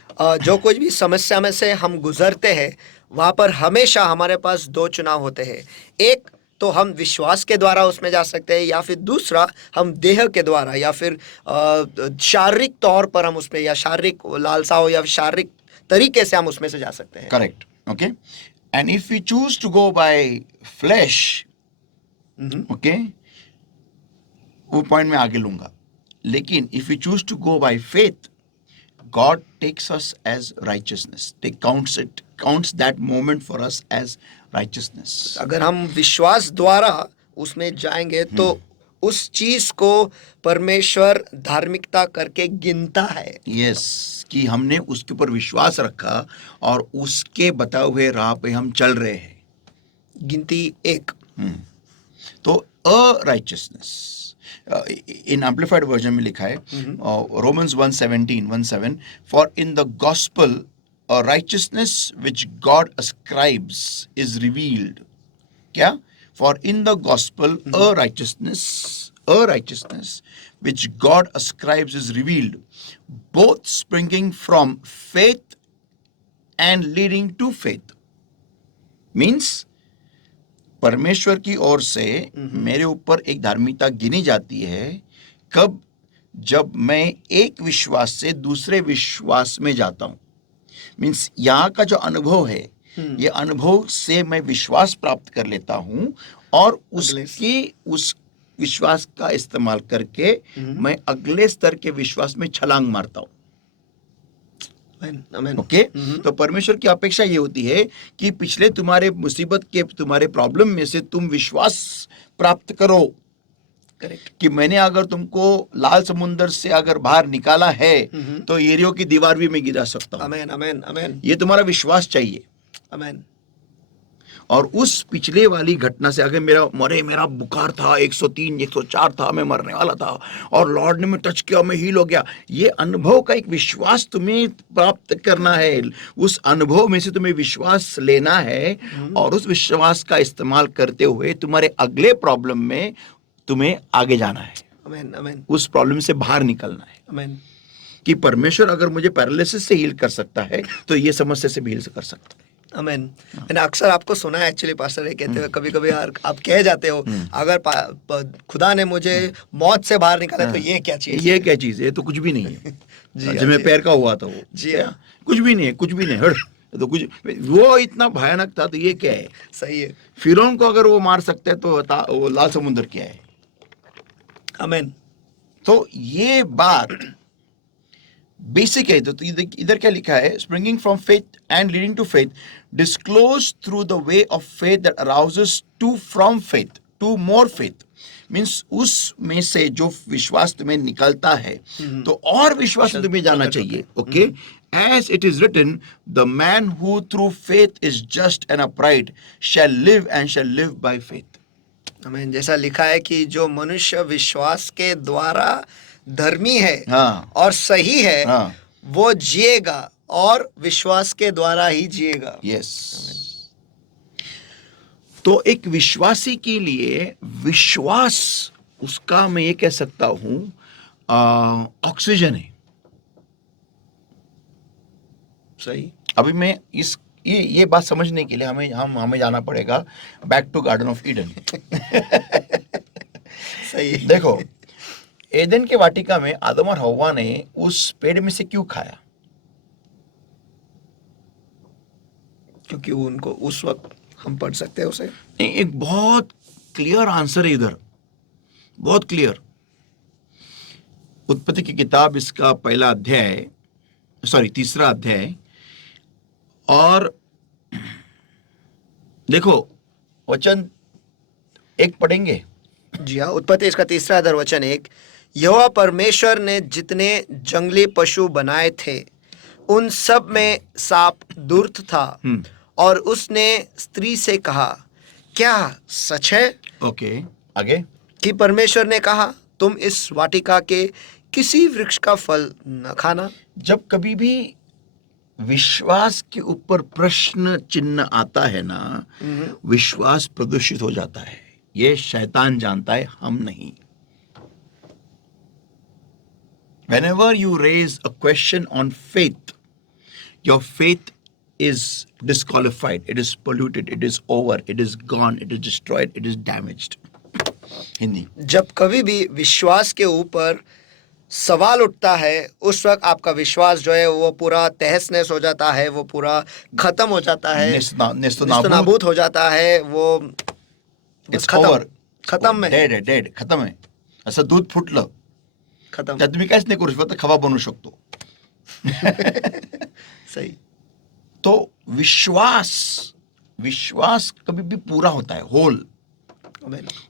जो कुछ भी समस्या में से हम गुजरते हैं, वहाँ पर हमेशा हमारे पास दो चुनाव होते हैं। एक तो हम विश्वास के द्वारा उसमें जा सकते हैं, या फिर दूसरा हम देह के द्वारा, या फिर शारीरिक तौर पर हम उसमें, या शारीरिक लालसा हो या शारीरिक तरीके से हम उसमें से जा सकते हैं। Correct, okay. And if we choose to go by flesh, okay, वो पॉइंट मैं आगे लूंगा, लेकिन if we choose to go by faith, God takes us as righteousness. Counts that moment for us as righteousness. अगर हम विश्वास द्वारा उसमें जाएंगे तो उस चीज को परमेश्वर धार्मिकता करके गिनता है। Yes, कि हमने उसके ऊपर विश्वास रखा और उसके बताए हुए राह पे हम चल रहे हैं। गिनती 1। तो righteousness in amplified version में लिखा है, Romans 1:17, for in the gospel a righteousness which God ascribes is revealed. क्या? For in the gospel a righteousness which God ascribes is revealed, both springing from faith and leading to faith. Means परमेश्वर की ओर से मेरे ऊपर एक धार्मिकता गिनी जाती है कब? जब मैं एक विश्वास से दूसरे विश्वास में जाता हूं। मीन्स यहाँ का जो अनुभव है, ये अनुभव से मैं विश्वास प्राप्त कर लेता हूं और उस विश्वास का इस्तेमाल करके मैं अगले स्तर के विश्वास में छलांग मारता हूं। ओके, तो परमेश्वर की अपेक्षा ये होती है कि पिछले तुम्हारे मुसीबत के, तुम्हारे प्रॉब्लम में से तुम विश्वास प्राप्त करो। करेक्ट, कि मैंने अगर तुमको लाल समुंदर से अगर बाहर निकाला है तो यरीहो की दीवार भी मैं गिरा सकता हूं। आमीन, आमीन, आमीन। ये तुम्हारा विश्वास चाहिए। आमीन। और उस पिछले वाली घटना से अगर मेरा बुखार था, 103 104 था, मैं मरने वाला था और लॉर्ड ने मैं टच किया, मैं हील हो गया, ये अनुभव का एक विश्वास तुम्हें प्राप्त करना है। उस अनुभव में से तुम्हें विश्वास लेना है और उस विश्वास का इस्तेमाल करते हुए तुम्हारे अगले प्रॉब्लम में तुम्हें आगे जाना है। आमीन, आमीन। उस प्रॉब्लम से बाहर निकलना है। आमीन। कि परमेश्वर अगर मुझे पैरालिसिस से हील कर सकता है तो ये समस्या से भी हील कर सकता है। आमीन। मैंने अक्सर आपको सुना है एक्चुअली पास्टर ये कहते हुए, कभी कभी आप कह जाते हो, अगर खुदा ने मुझे मौत से बाहर निकाला तो ये क्या चीज, ये क्या चीज है, ये तो कुछ भी नहीं है। जी, जब मैं पैर का हुआ था वो, जी कुछ भी नहीं है, कुछ भी नहीं हट, तो कुछ वो इतना भयानक था, तो ये क्या है? सही है। फिरौन को अगर वो मार सकते हैं तो वो लाल समुद्र क्या है? आमीन। तो ये बात बेसिक है। तो इधर क्या लिखा है? Springing from faith and leading to faith, disclose through the way of faith that arouses to from faith to more faith. Means उसमें से जो विश्वास तुम्हें निकलता है तो और विश्वास तुम्हें जाना चाहिए। Okay, as it is written, the man who through faith is just and upright shall live and shall live by faith. आमीन। जैसा लिखा है कि जो मनुष्य विश्वास के द्वारा धर्मी है और सही है, वो जिएगा और विश्वास के द्वारा ही जिएगा। यस। तो एक विश्वासी के लिए विश्वास, उसका मैं ये कह सकता हूं ऑक्सीजन है। सही। अभी मैं इस ये बात समझने के लिए हमें जाना पड़ेगा back to garden of Eden. सही। देखो, एदन के वाटिका में आदम और हव्वा ने उस पेड़ में से क्यों खाया? क्योंकि वो उनको उस वक्त, हम पढ़ सकते हैं उसे। नहीं, एक बहुत क्लियर आंसर है इधर, बहुत क्लियर। उत्पत्ति की किताब, इसका पहला अध्याय, सॉरी तीसरा अध्याय, और देखो वचन एक पढ़ेंगे। जी हाँ, उत्पत्ति इसका तीसरा अध्याय वचन 1। यहोवा परमेश्वर ने जितने जंगली पशु बनाए थे उन सब में सांप दुर्त था, और उसने स्त्री से कहा, क्या सच है ओके, आगे। कि परमेश्वर ने कहा, तुम इस वाटिका के किसी वृक्ष का फल न खाना? जब कभी भी विश्वास के ऊपर प्रश्न चिन्ह आता है ना, विश्वास प्रदूषित हो जाता है। ये शैतान जानता है, हम नहीं। Whenever you raise a question on faith, your faith is disqualified, it is polluted, it is over, it is gone, it is destroyed, it is damaged. Hindi. जब कभी भी विश्वास के ऊपर सवाल उठता है, उस वक्त आपका विश्वास जो है वो पूरा तहस नहस हो जाता है, वो पूरा खत्म हो जाता है, नेस्तनाबूद हो जाता है, वो It's over. खत्म है, डेड है, डेड, खत्म है. असं दूध फुटलं खत्म। त्यात तुम्ही काहीच नाही करू शकत, खवा बनवू शकतो. सही। तो विश्वास कभी भी पूरा होता है, होल।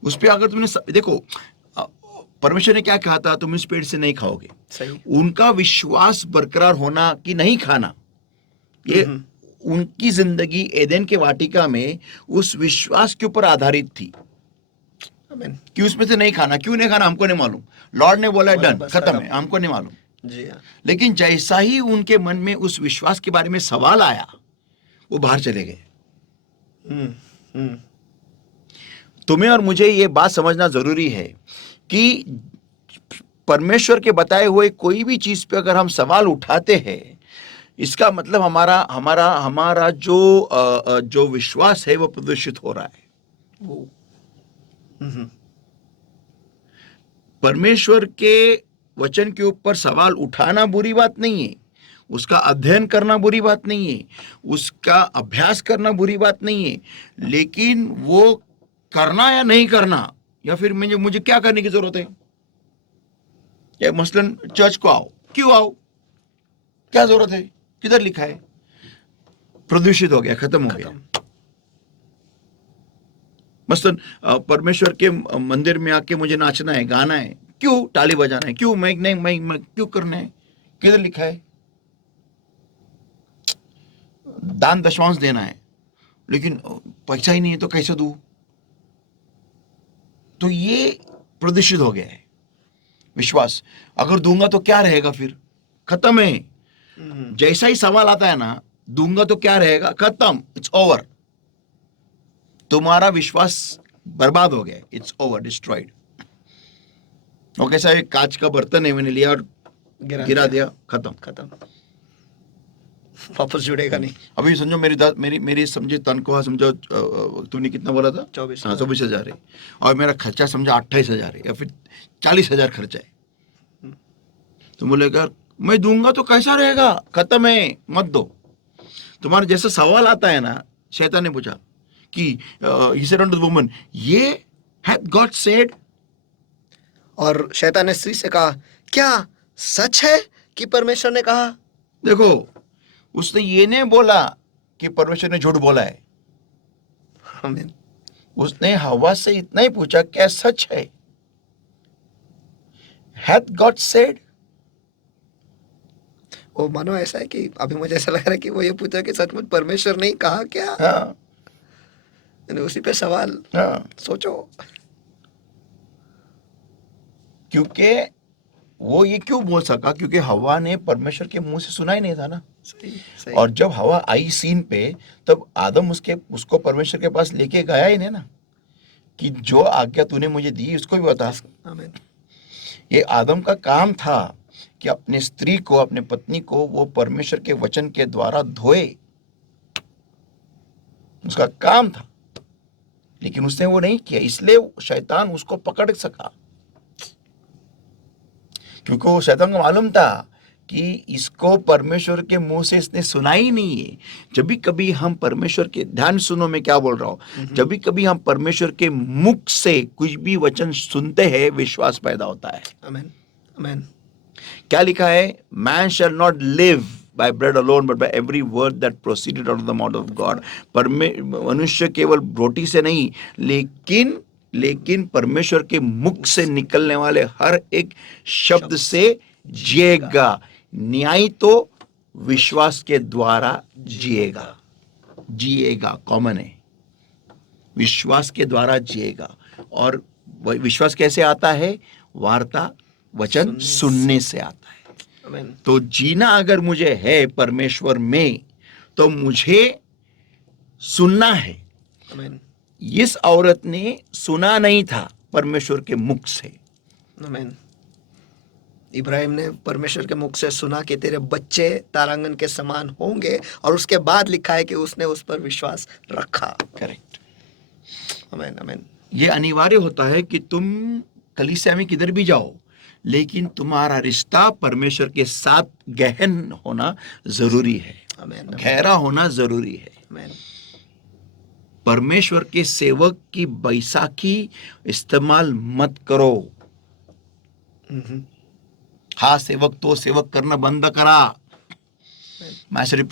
उस पे अगर तुमने देखो, परमेश्वर ने क्या कहा था, तुम इस पेड़ से नहीं खाओगे। सही। उनका विश्वास बरकरार होना कि नहीं खाना, ये उनकी जिंदगी एदेन के वाटिका में उस विश्वास के ऊपर आधारित थी कि उसमें से नहीं खाना। क्यों नहीं खाना हमको नहीं मालूम, लॉर्ड ने बोला डन, खत्म है, हमको नहीं मालूम। जी हाँ। लेकिन जैसा ही उनके मन में उस विश्वास के बारे में सवाल आया, वो बाहर चले गए। तुम्हें और मुझे ये बात समझना जरूरी है कि परमेश्वर के बताए हुए कोई भी चीज पे अगर हम सवाल उठाते हैं, इसका मतलब हमारा जो विश्वास है वो प्रदूषित हो रहा है। परमेश्वर के वचन के ऊपर सवाल उठाना बुरी बात नहीं है, उसका अध्ययन करना बुरी बात नहीं है, उसका अभ्यास करना बुरी बात नहीं है, लेकिन वो करना या नहीं करना, या फिर मुझे क्या करने की जरूरत है, या मसलन चर्च को आओ, क्यों आओ, क्या जरूरत है, किधर लिखा है, प्रदूषित हो गया, खत्म हो गया। मसलन परमेश्वर के मंदिर में आके मुझे नाचना है, गाना है, क्यों ताली बजाना है, क्यों मैं क्यों करना है, किधर लिखा है, दान दशमांश देना है, लेकिन पैसा ही नहीं है तो कैसे दूं? तो ये प्रदूषित हो गया है विश्वास। अगर दूंगा तो क्या रहेगा, फिर खत्म है। जैसा ही सवाल आता है ना, दूंगा तो क्या रहेगा, खत्म, इट्स ओवर। तुम्हारा विश्वास बर्बाद हो गया, इट्स ओवर, डिस्ट्रॉयड। और कैसा एक कांच का बर्तन है, मैंने लिया और गिरा दिया, खत्म, वापस जुड़ेगा नहीं। अभी समझो मेरी समझे तनख्वाह, समझो तूने कितना बोला था, 24,000 है, और मेरा खर्चा समझा 28,000 है, या फिर 40,000 खर्चा है। तो बोलेगा मैं दूंगा तो कैसा रहेगा, खत्म है, मत दो। तुम्हारा जैसा सवाल आता है ना, शैतान ने पूछा कि he said unto the woman, ये hath God said, और शैतान ने स्त्री से कहा, क्या सच है कि परमेश्वर ने कहा? देखो, उसने ये नहीं बोला कि परमेश्वर ने झूठ बोला है। आमीन। उसने हवा से इतना ही पूछा, क्या सच है, hath God said। वो मानो ऐसा है कि अभी मुझे ऐसा लग रहा है कि वो ये पूछा कि सचमुच परमेश्वर ने कहा क्या? हाँ, उसी पे सवाल। हाँ, सोचो, क्योंकि वो ये क्यों बोल सका, क्योंकि हवा ने परमेश्वर के मुंह से सुना ही नहीं था ना। सही सही। और जब हवा आई सीन पे, तब आदम उसको परमेश्वर के पास लेके गया ही नहीं ना, कि जो आज्ञा तूने मुझे दी उसको भी बता। आमीन। ये आदम का काम था कि अपने स्त्री को, अपने पत्नी को वो परमेश्वर के वचन के द्वारा धोए, उसका काम था। लेकिन उसने वो नहीं किया, इसलिए शैतान उसको पकड़ सका, क्योंकि वो शैतान को मालूम था कि इसको परमेश्वर के मुंह से इसने सुना ही नहीं है। जब भी कभी हम परमेश्वर के, ध्यान सुनो मैं क्या बोल रहा हूं, जब भी कभी हम परमेश्वर के मुख से कुछ भी वचन सुनते हैं, विश्वास पैदा होता है। आमीन आमीन। क्या लिखा है? Man shall not live by bread alone but by every word that proceeded out of the mouth of God. मनुष्य केवल रोटी से नहीं, लेकिन परमेश्वर के मुख से निकलने वाले हर एक शब्द से जिएगा। न्याय तो विश्वास के द्वारा जिएगा कॉमन है, विश्वास के द्वारा जिएगा। और विश्वास कैसे आता है? वार्ता वचन सुनने से आता है। आमीन। तो जीना अगर मुझे है परमेश्वर में, तो मुझे सुनना है। आमीन इस औरत ने सुना नहीं था परमेश्वर के मुख से। आमीन। इब्राहिम ने परमेश्वर के मुख से सुना कि तेरे बच्चे तारांगन के समान होंगे, और उसके बाद लिखा है कि उसने उस पर विश्वास रखा। करेक्ट। आमीन आमीन। ये अनिवार्य होता है कि तुम कलीसिया में किधर भी जाओ, लेकिन तुम्हारा रिश्ता परमेश्वर के साथ गहन होना जरूरी है, आमीन गहरा होना जरूरी है। आमीन। परमेश्वर के सेवक की बैसाखी इस्तेमाल मत करो। हाँ, सेवक तो सेवक करना बंद करा, माझ्यासाठी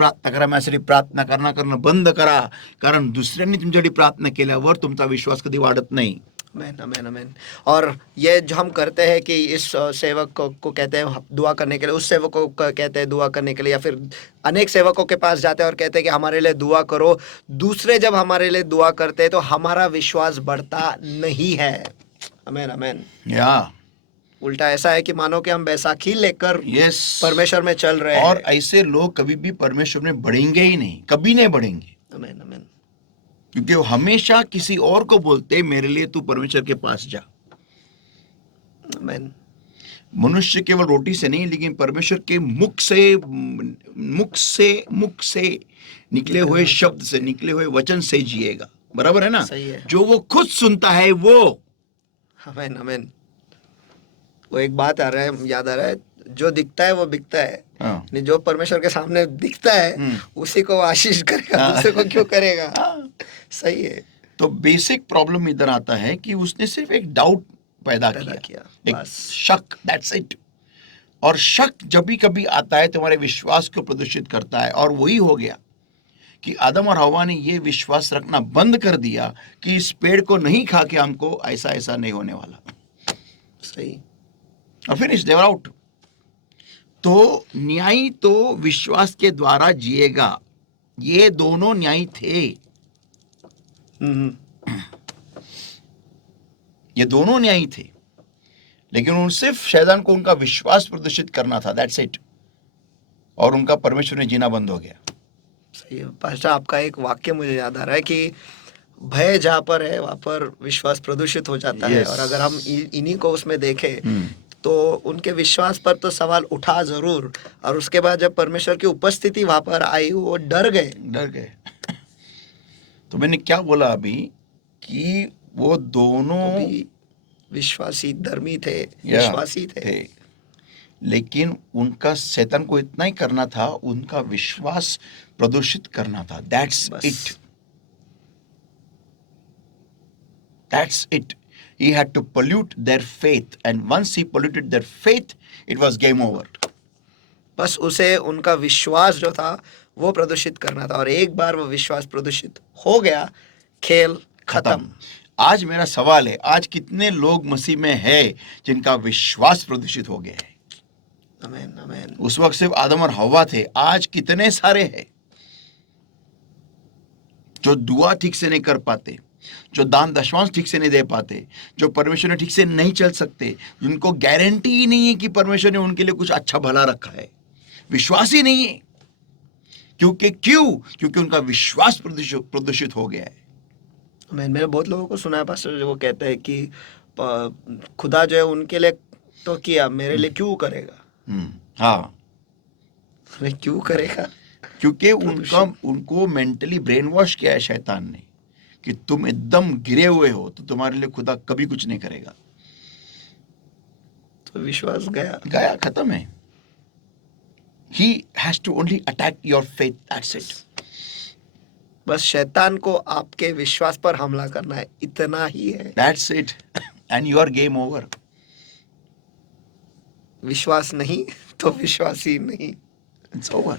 प्रार्थना करना बंद करा, कारण दुसऱ्यांनी तुमच्यासाठी प्रार्थना केल्यावर तुमचा विश्वास कधी वाढत नाही। आमीन आमीन आमीन। और ये जो हम करते हैं कि इस सेवक को कहते हैं दुआ करने के लिए, उस सेवक को कहते हैं दुआ करने के लिए, या फिर अनेक सेवकों के पास जाते हैं और कहते हैं कि हमारे लिए दुआ करो। दूसरे जब हमारे लिए दुआ करते हैं तो हमारा विश्वास बढ़ता नहीं है। आमीन आमीन। या उल्टा ऐसा है कि मानो कि हम बैसाखी लेकर यस परमेश्वर में चल रहे हैं। और ऐसे लोग कभी भी परमेश्वर में बढ़ेंगे ही नहीं, कभी नहीं बढ़ेंगे, आमीन आमीन। क्योंकि वो हमेशा किसी और को बोलते मेरे लिए तू परमेश्वर के पास जा। आमीन। मनुष्य केवल रोटी से नहीं, लेकिन परमेश्वर के मुख से निकले हुए शब्द से, निकले हुए वचन से जिएगा। बराबर है ना? सही है। जो वो खुद सुनता है वो। आमीन आमीन। वो एक बात याद आ रहा है, जो दिखता है वो बिकता है। हाँ। नहीं, जो परमेश्वर के सामने दिखता है उसी को आशीष करेगा, दूसरे को क्यों करेगा? सही है। तो बेसिक प्रॉब्लम इधर आता है कि उसने सिर्फ एक डाउट पैदा किया, एक बस। शक, दैट्स इट। और शक जब भी कभी आता है तुम्हारे विश्वास को प्रदूषित करता है, और वही हो गया कि आदम और हवा ने ये विश्वास रखना बंद कर दिया कि इस पेड़ को नहीं खा के हमको ऐसा ऐसा नहीं होने वाला। सही। और फिनिश, दे वर आउट। तो न्यायी तो विश्वास के द्वारा जिएगा। ये दोनों न्यायी थे, ये दोनों न्यायी थे, लेकिन उन सिर्फ शैतान को उनका विश्वास प्रदर्शित करना था, दैट्स इट। और उनका परमेश्वर ने जीना बंद हो गया। सही है। पास्टर, आपका एक वाक्य मुझे याद आ रहा है कि भय जहाँ पर है वहाँ पर विश्वास प्रदूषित हो जाता है। Yes. और अगर हम इन्हीं को उसमें देखें तो उनके विश्वास पर तो सवाल उठा जरूर, और उसके बाद जब परमेश्वर की उपस्थिति वहां पर आई वो डर गए। तो मैंने क्या बोला अभी कि वो दोनों तो भी विश्वासी धर्मी थे, विश्वासी थे, लेकिन उनका शैतान को इतना ही करना था, उनका विश्वास प्रदूषित करना था। That's it. He had to pollute their faith, and once he polluted their faith, it was game over. बस उसे उनका विश्वास जो था वो प्रदूषित करना था, और एक बार वो विश्वास प्रदूषित हो गया, खेल खत्म। आज मेरा सवाल है, आज कितने लोग मसीह में है जिनका विश्वास प्रदूषित हो गया है? आमीन आमीन। उस वक्त सिर्फ आदम और हवा थे, आज कितने सारे हैं जो दुआ ठीक से नहीं कर पाते, जो दान दशमांश ठीक से नहीं दे पाते, जो परमेश्वर ने ठीक से नहीं चल सकते, जिनको गारंटी ही नहीं है कि परमेश्वर ने उनके लिए कुछ अच्छा भला रखा है, विश्वास ही नहीं है। क्योंकि उनका विश्वास प्रदूषित हो गया है। मैंने बहुत लोगों को सुना है पास्टर, जो वो कहते हैं कि खुदा जो है उनके लिए तो किया, मेरे लिए क्यों करेगा? हाँ, अरे क्यों करेगा? क्योंकि प्रदूषित। उनको मेंटली ब्रेन वॉश किया है शैतान ने कि तुम एकदम गिरे हुए हो, तो तुम्हारे लिए खुदा कभी कुछ नहीं करेगा। तो विश्वास गया, खत्म है। He has to only attack your faith, that's it. बस शैतान को आपके विश्वास पर हमला करना है, इतना ही है। That's it. And your game over. विश्वास नहीं तो विश्वास ही नहीं। It's over.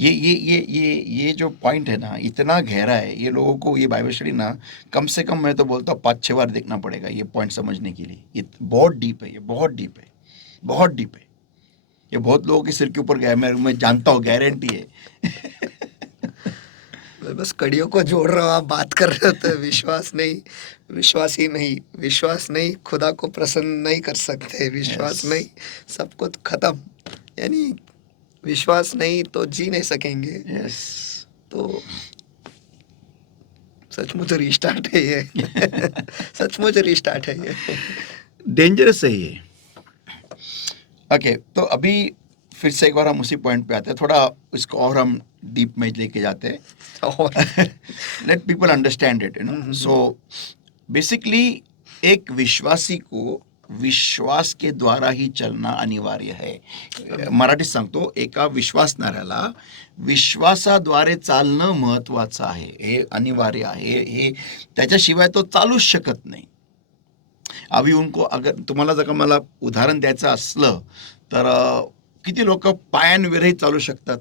ये जो पॉइंट है ना, इतना गहरा है, ये लोगों को ये बाइबल स्टडी ना कम से कम मैं तो बोलता हूँ 5-6 बार देखना पड़ेगा ये पॉइंट समझने के लिए। ये बहुत डीप है, ये बहुत डीप है, बहुत डीप है। ये बहुत लोगों के सिर के ऊपर गया है, मैं जानता हूँ, गारंटी है। मैं बस कड़ियों को जोड़ रहा हूँ, आप बात कर रहे होते हैं। विश्वास नहीं, विश्वास ही नहीं, विश्वास नहीं, खुदा को प्रसन्न नहीं कर सकते। विश्वास Yes. नहीं, सब कुछ खत्म। यानी विश्वास नहीं तो जी नहीं सकेंगे। Yes. तो सचमुच रीस्टार्ट है ये। सचमुच रीस्टार्ट है ये। डेंजरस है ये। ओके, तो अभी फिर से एक बार हम उसी पॉइंट पे आते हैं, थोड़ा इसको और हम डीप में लेके जाते हैं। और let people understand it, you know. So basically एक विश्वासी को विश्वास के द्वारा ही चलणं अनिवार्य आहे. मराठीत सांगतो, एका विश्वासणाऱ्याला विश्वासाद्वारे चालणं महत्वाचं आहे, हे अनिवार्य आहे, हे त्याच्याशिवाय तो चालूच शकत नाही. अभी उनको अगर तुम्हाला जर का मला उदाहरण द्यायचं असलं तर किती लोक पायांविरहित चालू शकतात?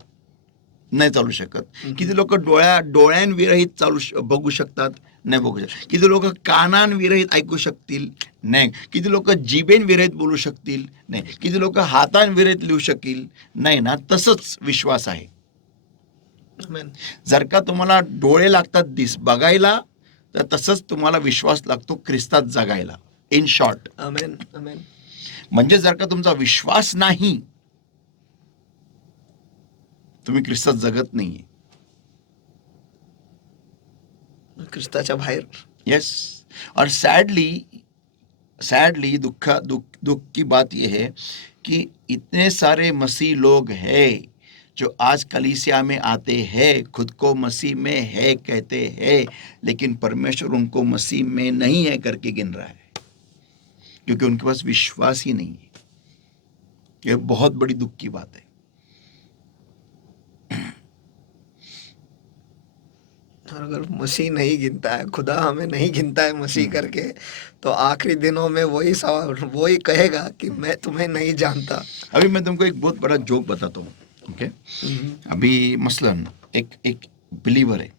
नाही चालू शकत. किती लोक डोळ्यांविरहित बघू शकतात? नाही बघू शकत. किती लोक कानांविरहित ऐकू शकतील? नाही. किती लोक जिभेंविरहित बोलू शकतील? नाही. किती लोक हातांविरहित लिहू शकतील? नाही ना. तसंच विश्वास आहे. जर का तुम्हाला डोळे लागतात बघायला, तर तसंच तुम्हाला विश्वास लागतो ख्रिस्तात जगायला. इन शॉर्ट, आमेन, आमेन. म्हणजे जर का तुमचा विश्वास नाही, तुम्ही ख्रिस्तात जगत नाहीये. ख्रिस्ताच्या बाहेर. यस. और सैडली दुख की बात यह है कि इतने सारे मसीह लोग हैं जो आज कलीसिया में आते हैं, खुद को मसीह में है कहते हैं, लेकिन परमेश्वर उनको मसीह में नहीं है करके गिन रहा है, क्योंकि उनके पास विश्वास ही नहीं है. यह बहुत बड़ी दुख की बात है. और अगर मसीह नहीं गिनता है, खुदा हमें नहीं गिनता है मसीह करके, तो आखिरी दिनों में वही कहेगा कि मैं तुम्हें नहीं जानता. अभी मैं तुमको एक बहुत बड़ा जोक बताता हूँ. ओके. अभी मसलन एक बिलीवर है,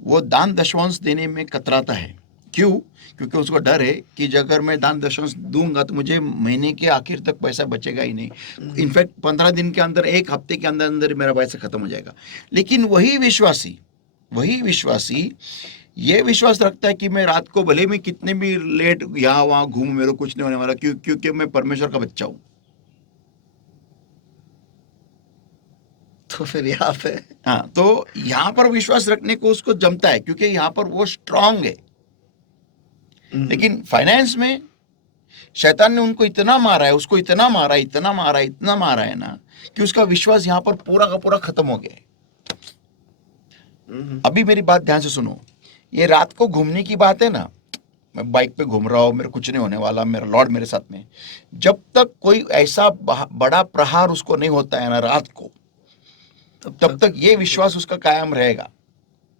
वो दान दशवांश देने में कतराता है. क्यों? क्योंकि उसको डर है कि अगर मैं दान दशवांश दूंगा तो मुझे महीने के आखिर तक पैसा बचेगा ही नहीं. इनफैक्ट 15 दिन के अंदर, एक हफ्ते के अंदर अंदर मेरा पैसा खत्म हो जाएगा. लेकिन वही विश्वासी ये विश्वास रखता है कि मैं रात को भले मैं कितने भी लेट यहाँ वहाँ घूमूं, मेरे को कुछ नहीं होने वाला, क्योंकि मैं परमेश्वर का बच्चा हूँ. तो फिर यहाँ पे, हाँ, तो यहाँ पर विश्वास रखने को उसको जमता है, क्योंकि यहाँ पर वो स्ट्रांग है. लेकिन फाइनेंस में शैतान ने उनको इतना मारा है, उसको इतना मारा है ना, कि उसका विश्वास यहाँ पर पूरा का पूरा खत्म हो गया है. अभी मेरी बात ध्यान से सुनो. ये रात को घूमने की बात है ना, मैं बाइक पे घूम रहा हूँ, मेरे कुछ नहीं होने वाला, मेरा लॉर्ड मेरे साथ में. जब तक कोई ऐसा बड़ा प्रहार उसको नहीं होता है ना रात को, तब तक ये विश्वास उसका कायम रहेगा.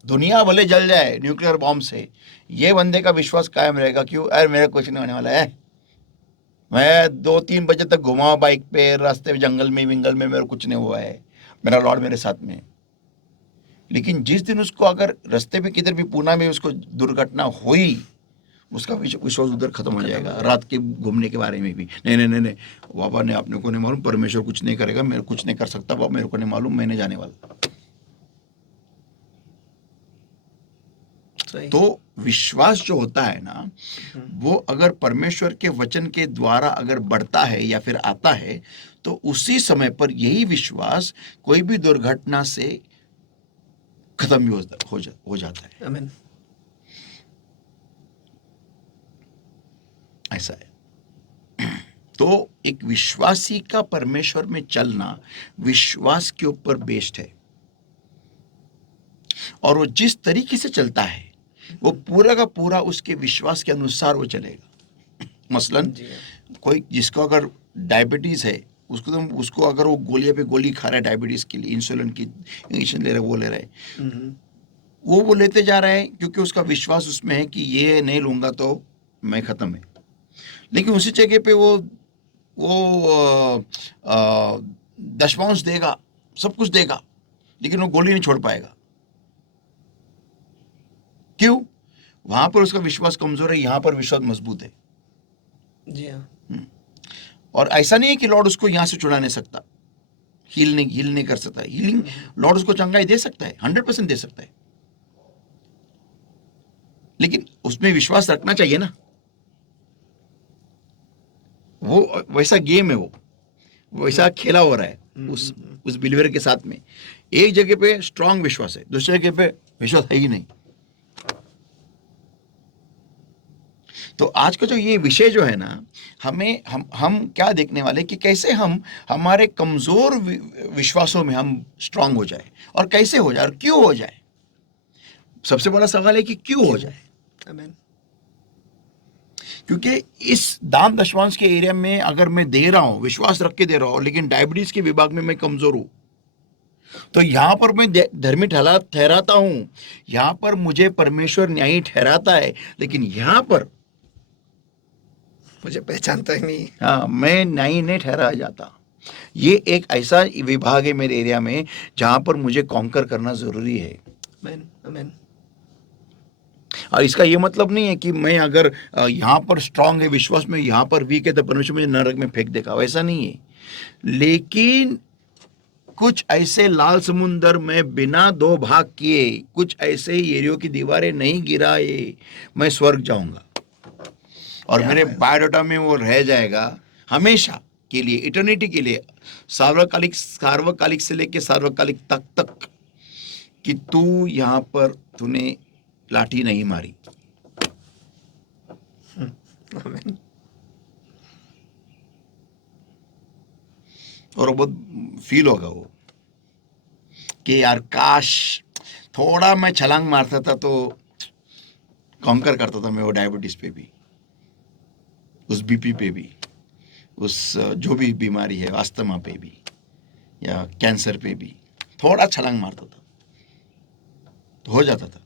दुनिया भले जल जाए न्यूक्लियर बॉम्ब से, ये बंदे का विश्वास कायम रहेगा. क्यों? अरे मेरा कुछ नहीं होने वाला है, मैं 2-3 बजे तक घुमा बाइक पे, रास्ते में जंगल में विंगल में, मेरा कुछ नहीं हुआ है, मेरा लॉर्ड मेरे साथ में. लेकिन जिस दिन उसको अगर रास्ते पे किधर भी पूना में उसको दुर्घटना हुई, उसका विश्वास उधर खत्म हो जाएगा. रात के घूमने के बारे में भी नहीं, बाबा ने आपने को नहीं मालूम, परमेश्वर कुछ नहीं करेगा, मेरे कुछ नहीं कर सकता, बाबा मेरे को नहीं मालूम, मैंने जाने वाला. तो विश्वास जो होता है ना, वो अगर परमेश्वर के वचन के द्वारा अगर बढ़ता है या फिर आता है, तो उसी समय पर यही विश्वास कोई भी दुर्घटना से खत्म भी हो जाता है। आमीन। ऐसा है। तो एक विश्वासी का परमेश्वर में चलना विश्वास के ऊपर बेस्ड है, और वो जिस तरीके से चलता है वो पूरा का पूरा उसके विश्वास के अनुसार वो चलेगा। मसलन जी हाँ। कोई जिसको अगर डायबिटीज है, उसको अगर वो गोलियां पे गोली खा रहा है डायबिटीज के लिए, इंसुलिन की इंजेक्शन ले रहा है, वो ले रहा है, वो लेते जा रहा है क्योंकि उसका विश्वास उसमें है कि ये नहीं लूंगा तो मैं खत्म है। लेकिन उसी जगह पे वो दशमांश देगा, सब कुछ देगा, लेकिन वो गोली नहीं छोड़ पाएगा। क्यों? वहां पर उसका विश्वास कमजोर है, यहां पर विश्वास मजबूत है। जी हाँ। और ऐसा नहीं है कि लॉर्ड उसको यहां से छुड़ा नहीं सकता, हील नहीं कर सकता। हीलिंग लॉर्ड उसको चंगाई दे सकता है, 100% दे सकता है, लेकिन उसमें विश्वास रखना चाहिए ना। वो वैसा गेम है, वो वैसा खेला हो रहा है उस बिलीवर के साथ में। एक जगह पे स्ट्रांग विश्वास है, दूसरी जगह पे विश्वास है ही नहीं। तो आज का जो ये विषय जो है ना, हम क्या देखने वाले कि कैसे हम हमारे कमजोर विश्वासों में हम स्ट्रांग हो जाए, और कैसे हो जाए और क्यों हो जाए। सबसे बड़ा सवाल है कि क्यों हो जाए। आमीन। क्योंकि इस दान दशमांश के एरिया में अगर मैं दे रहा हूं, विश्वास रख के दे रहा हूं, लेकिन डायबिटीज के विभाग में मैं कमजोर हूं, तो यहां पर मैं धर्मी ठहराता हूं, यहां पर मुझे परमेश्वर न्यायी ठहराता है, लेकिन यहां पर मुझे पहचानता ही नहीं। हाँ, मैं न्यायी नहीं ठहराया जाता। ये एक ऐसा विभाग है मेरे एरिया में जहां पर मुझे कॉन्कर करना जरूरी है। आमीन। आमीन। और इसका ये मतलब नहीं है कि मैं अगर यहाँ पर स्ट्रांग है विश्वास में, यहाँ पर वीक है तो परमेश्वर मुझे नरक में फेंक देगा, वैसा नहीं है। लेकिन कुछ ऐसे लाल समुंदर में बिना दो भाग किए, कुछ ऐसे एरियो की दीवारें नहीं गिराए, मैं स्वर्ग जाऊंगा और मेरे बायोडाटा में वो रह जाएगा हमेशा के लिए, इटर्निटी के लिए, सार्वकालिक से लेके सार्वकालिक तक कि तू यहाँ पर तूने लाठी नहीं मारी। आमीन। और वो बहुत फील होगा वो कि यार काश थोड़ा मैं छलांग मारता था तो कॉन्कर करता था मैं वो डायबिटीज पे भी, उस बीपी पे भी, उस जो भी बीमारी है, अस्थमा पे भी या कैंसर पे भी, थोड़ा छलांग मारता था तो हो जाता था।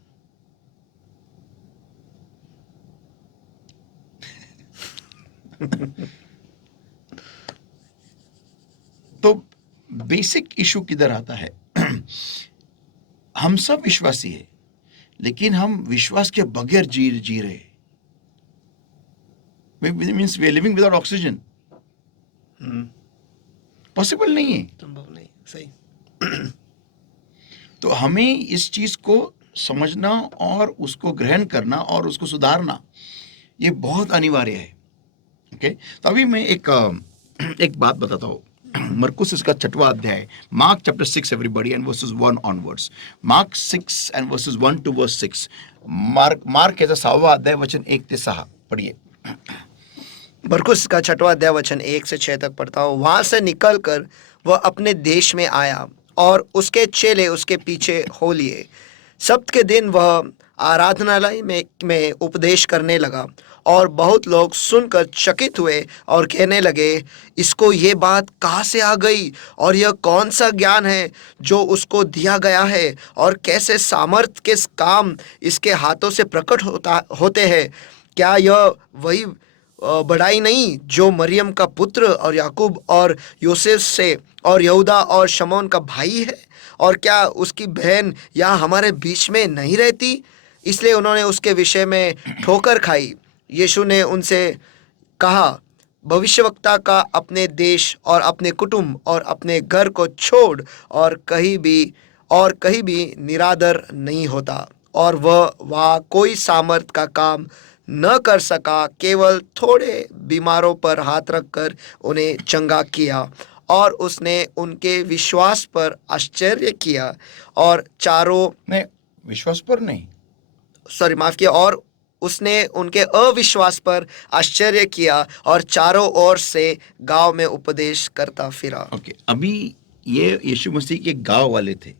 तो बेसिक इशू किधर आता है? हम सब विश्वासी है, लेकिन हम विश्वास के बगैर जी रहे। Means we are living without oxygen. Possible नहीं है, संभव नहीं। सही। तो हमें इस चीज को समझना और उसको ग्रहण करना और उसको सुधारना, ये बहुत अनिवार्य है। ओके, तो अभी मैं एक बात बताता हूँ। मरकुस इसका 6वां अध्याय, mark chapter 6 everybody and versus 1 onwards. Mark 6 and versus 1 to verse 6। Mark है 6वां अध्याय वचन 1 से 6 पढ़िए। मरकुस का 6वां अध्याय वचन 1 से 6 तक पढ़ता हूँ। वहां से निकलकर वह अपने देश में आया और उसके चेले उसके पीछे हो लिए। सब्त के दिन वह आराधनालय में उपदेश करने लगा, और बहुत लोग सुनकर चकित हुए और कहने लगे, इसको ये बात कहाँ से आ गई, और यह कौन सा ज्ञान है जो उसको दिया गया है, और कैसे सामर्थ के काम इसके हाथों से प्रकट होते हैं। क्या यह वही बढ़ाई नहीं जो मरियम का पुत्र और याकूब और यूसुफ से और यहूदा और शमौन का भाई है, और क्या उसकी बहन यहाँ हमारे बीच में नहीं रहती? इसलिए उन्होंने उसके विषय में ठोकर खाई। यीशु ने उनसे कहा, भविष्यवक्ता का अपने देश और अपने कुटुंब और अपने घर को छोड़ और कहीं भी निरादर नहीं होता। और वह वहाँ कोई सामर्थ का काम न कर सका, केवल थोड़े बीमारों पर हाथ रखकर उन्हें चंगा किया। और उसने उनके विश्वास पर आश्चर्य किया और चारों नहीं, विश्वास पर नहीं, सॉरी माफ किया, और उसने उनके अविश्वास पर आश्चर्य किया और चारों ओर से गांव में उपदेश करता फिरा। ओके। अभी ये यीशु मसीह के गांव वाले थे।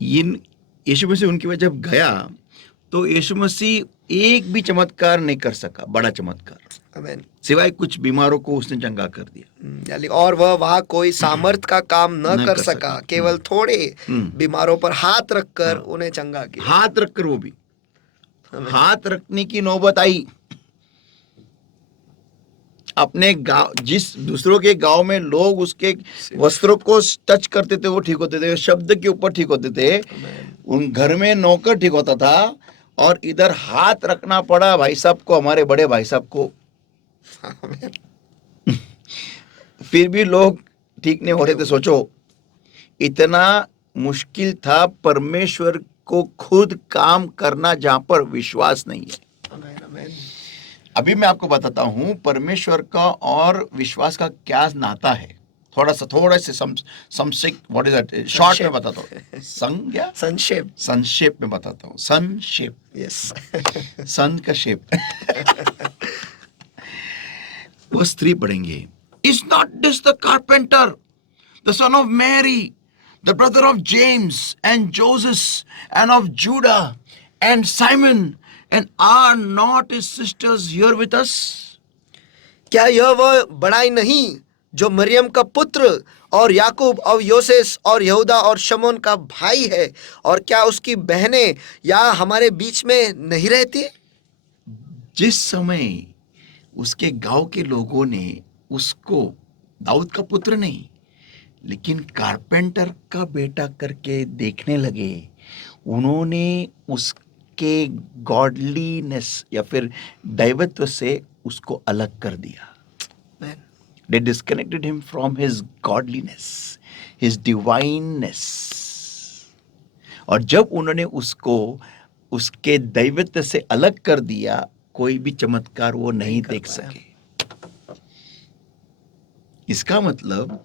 यीशु मसीह उनकी वजह जब गया तो यीशु मसीह एक भी चमत्कार नहीं कर सका, बड़ा चमत्कार, आमीन। सिवाय कुछ बीमारों को उसने चंगा कर दिया। यानी और वह वहाँ कोई सामर्थ का काम न कर सका, केवल थोड़े बीमारों पर हाथ रखकर उन्हें चंगा किया। हाथ रखकर, वो भी हाथ रखने की नौबत आई। अपने गांव, जिस दूसरों के गांव में लोग उसके वस्त्रों को टच करते थे वो ठीक होते थे, शब्द के ऊपर ठीक होते थे, उन घर में नौकर ठीक होता था, और इधर हाथ रखना पड़ा भाई साहब को, हमारे बड़े भाई साहब को, फिर भी लोग ठीक नहीं हो रहे थे। सोचो इतना मुश्किल था परमेश्वर को खुद काम करना जहां पर विश्वास नहीं है। अभी मैं आपको बताता हूं परमेश्वर का और विश्वास का क्या नाता है। थोड़े से संक्षिप्त, व्हाट इज दैट, शॉर्ट में बताता हूं। संक्षेप में बताता हूं। संक्षेप, यस, सन का शेप। वर्स 3 पढ़ेंगे। Is not this the carpenter, the son of Mary, the brother of James and Joseph and of Judah and Simon, and are not his sisters here with us? क्या यह वह बड़ाई नहीं जो मरियम का पुत्र और याकूब और योसेस और यहूदा और शमौन का भाई है, और क्या उसकी बहनें यहाँ हमारे बीच में नहीं रहती? जिस समय उसके गांव के लोगों ने उसको दाऊद का पुत्र नहीं लेकिन कारपेंटर का बेटा करके देखने लगे, उन्होंने उसके गॉडलीनेस या फिर दैवत्व से उसको अलग कर दिया। They disconnected him from his godliness, his divineness. और जब उन्होंने उसको उसके दैवत्व से अलग कर दिया, कोई भी चमत्कार वो नहीं देख सके। इसका मतलब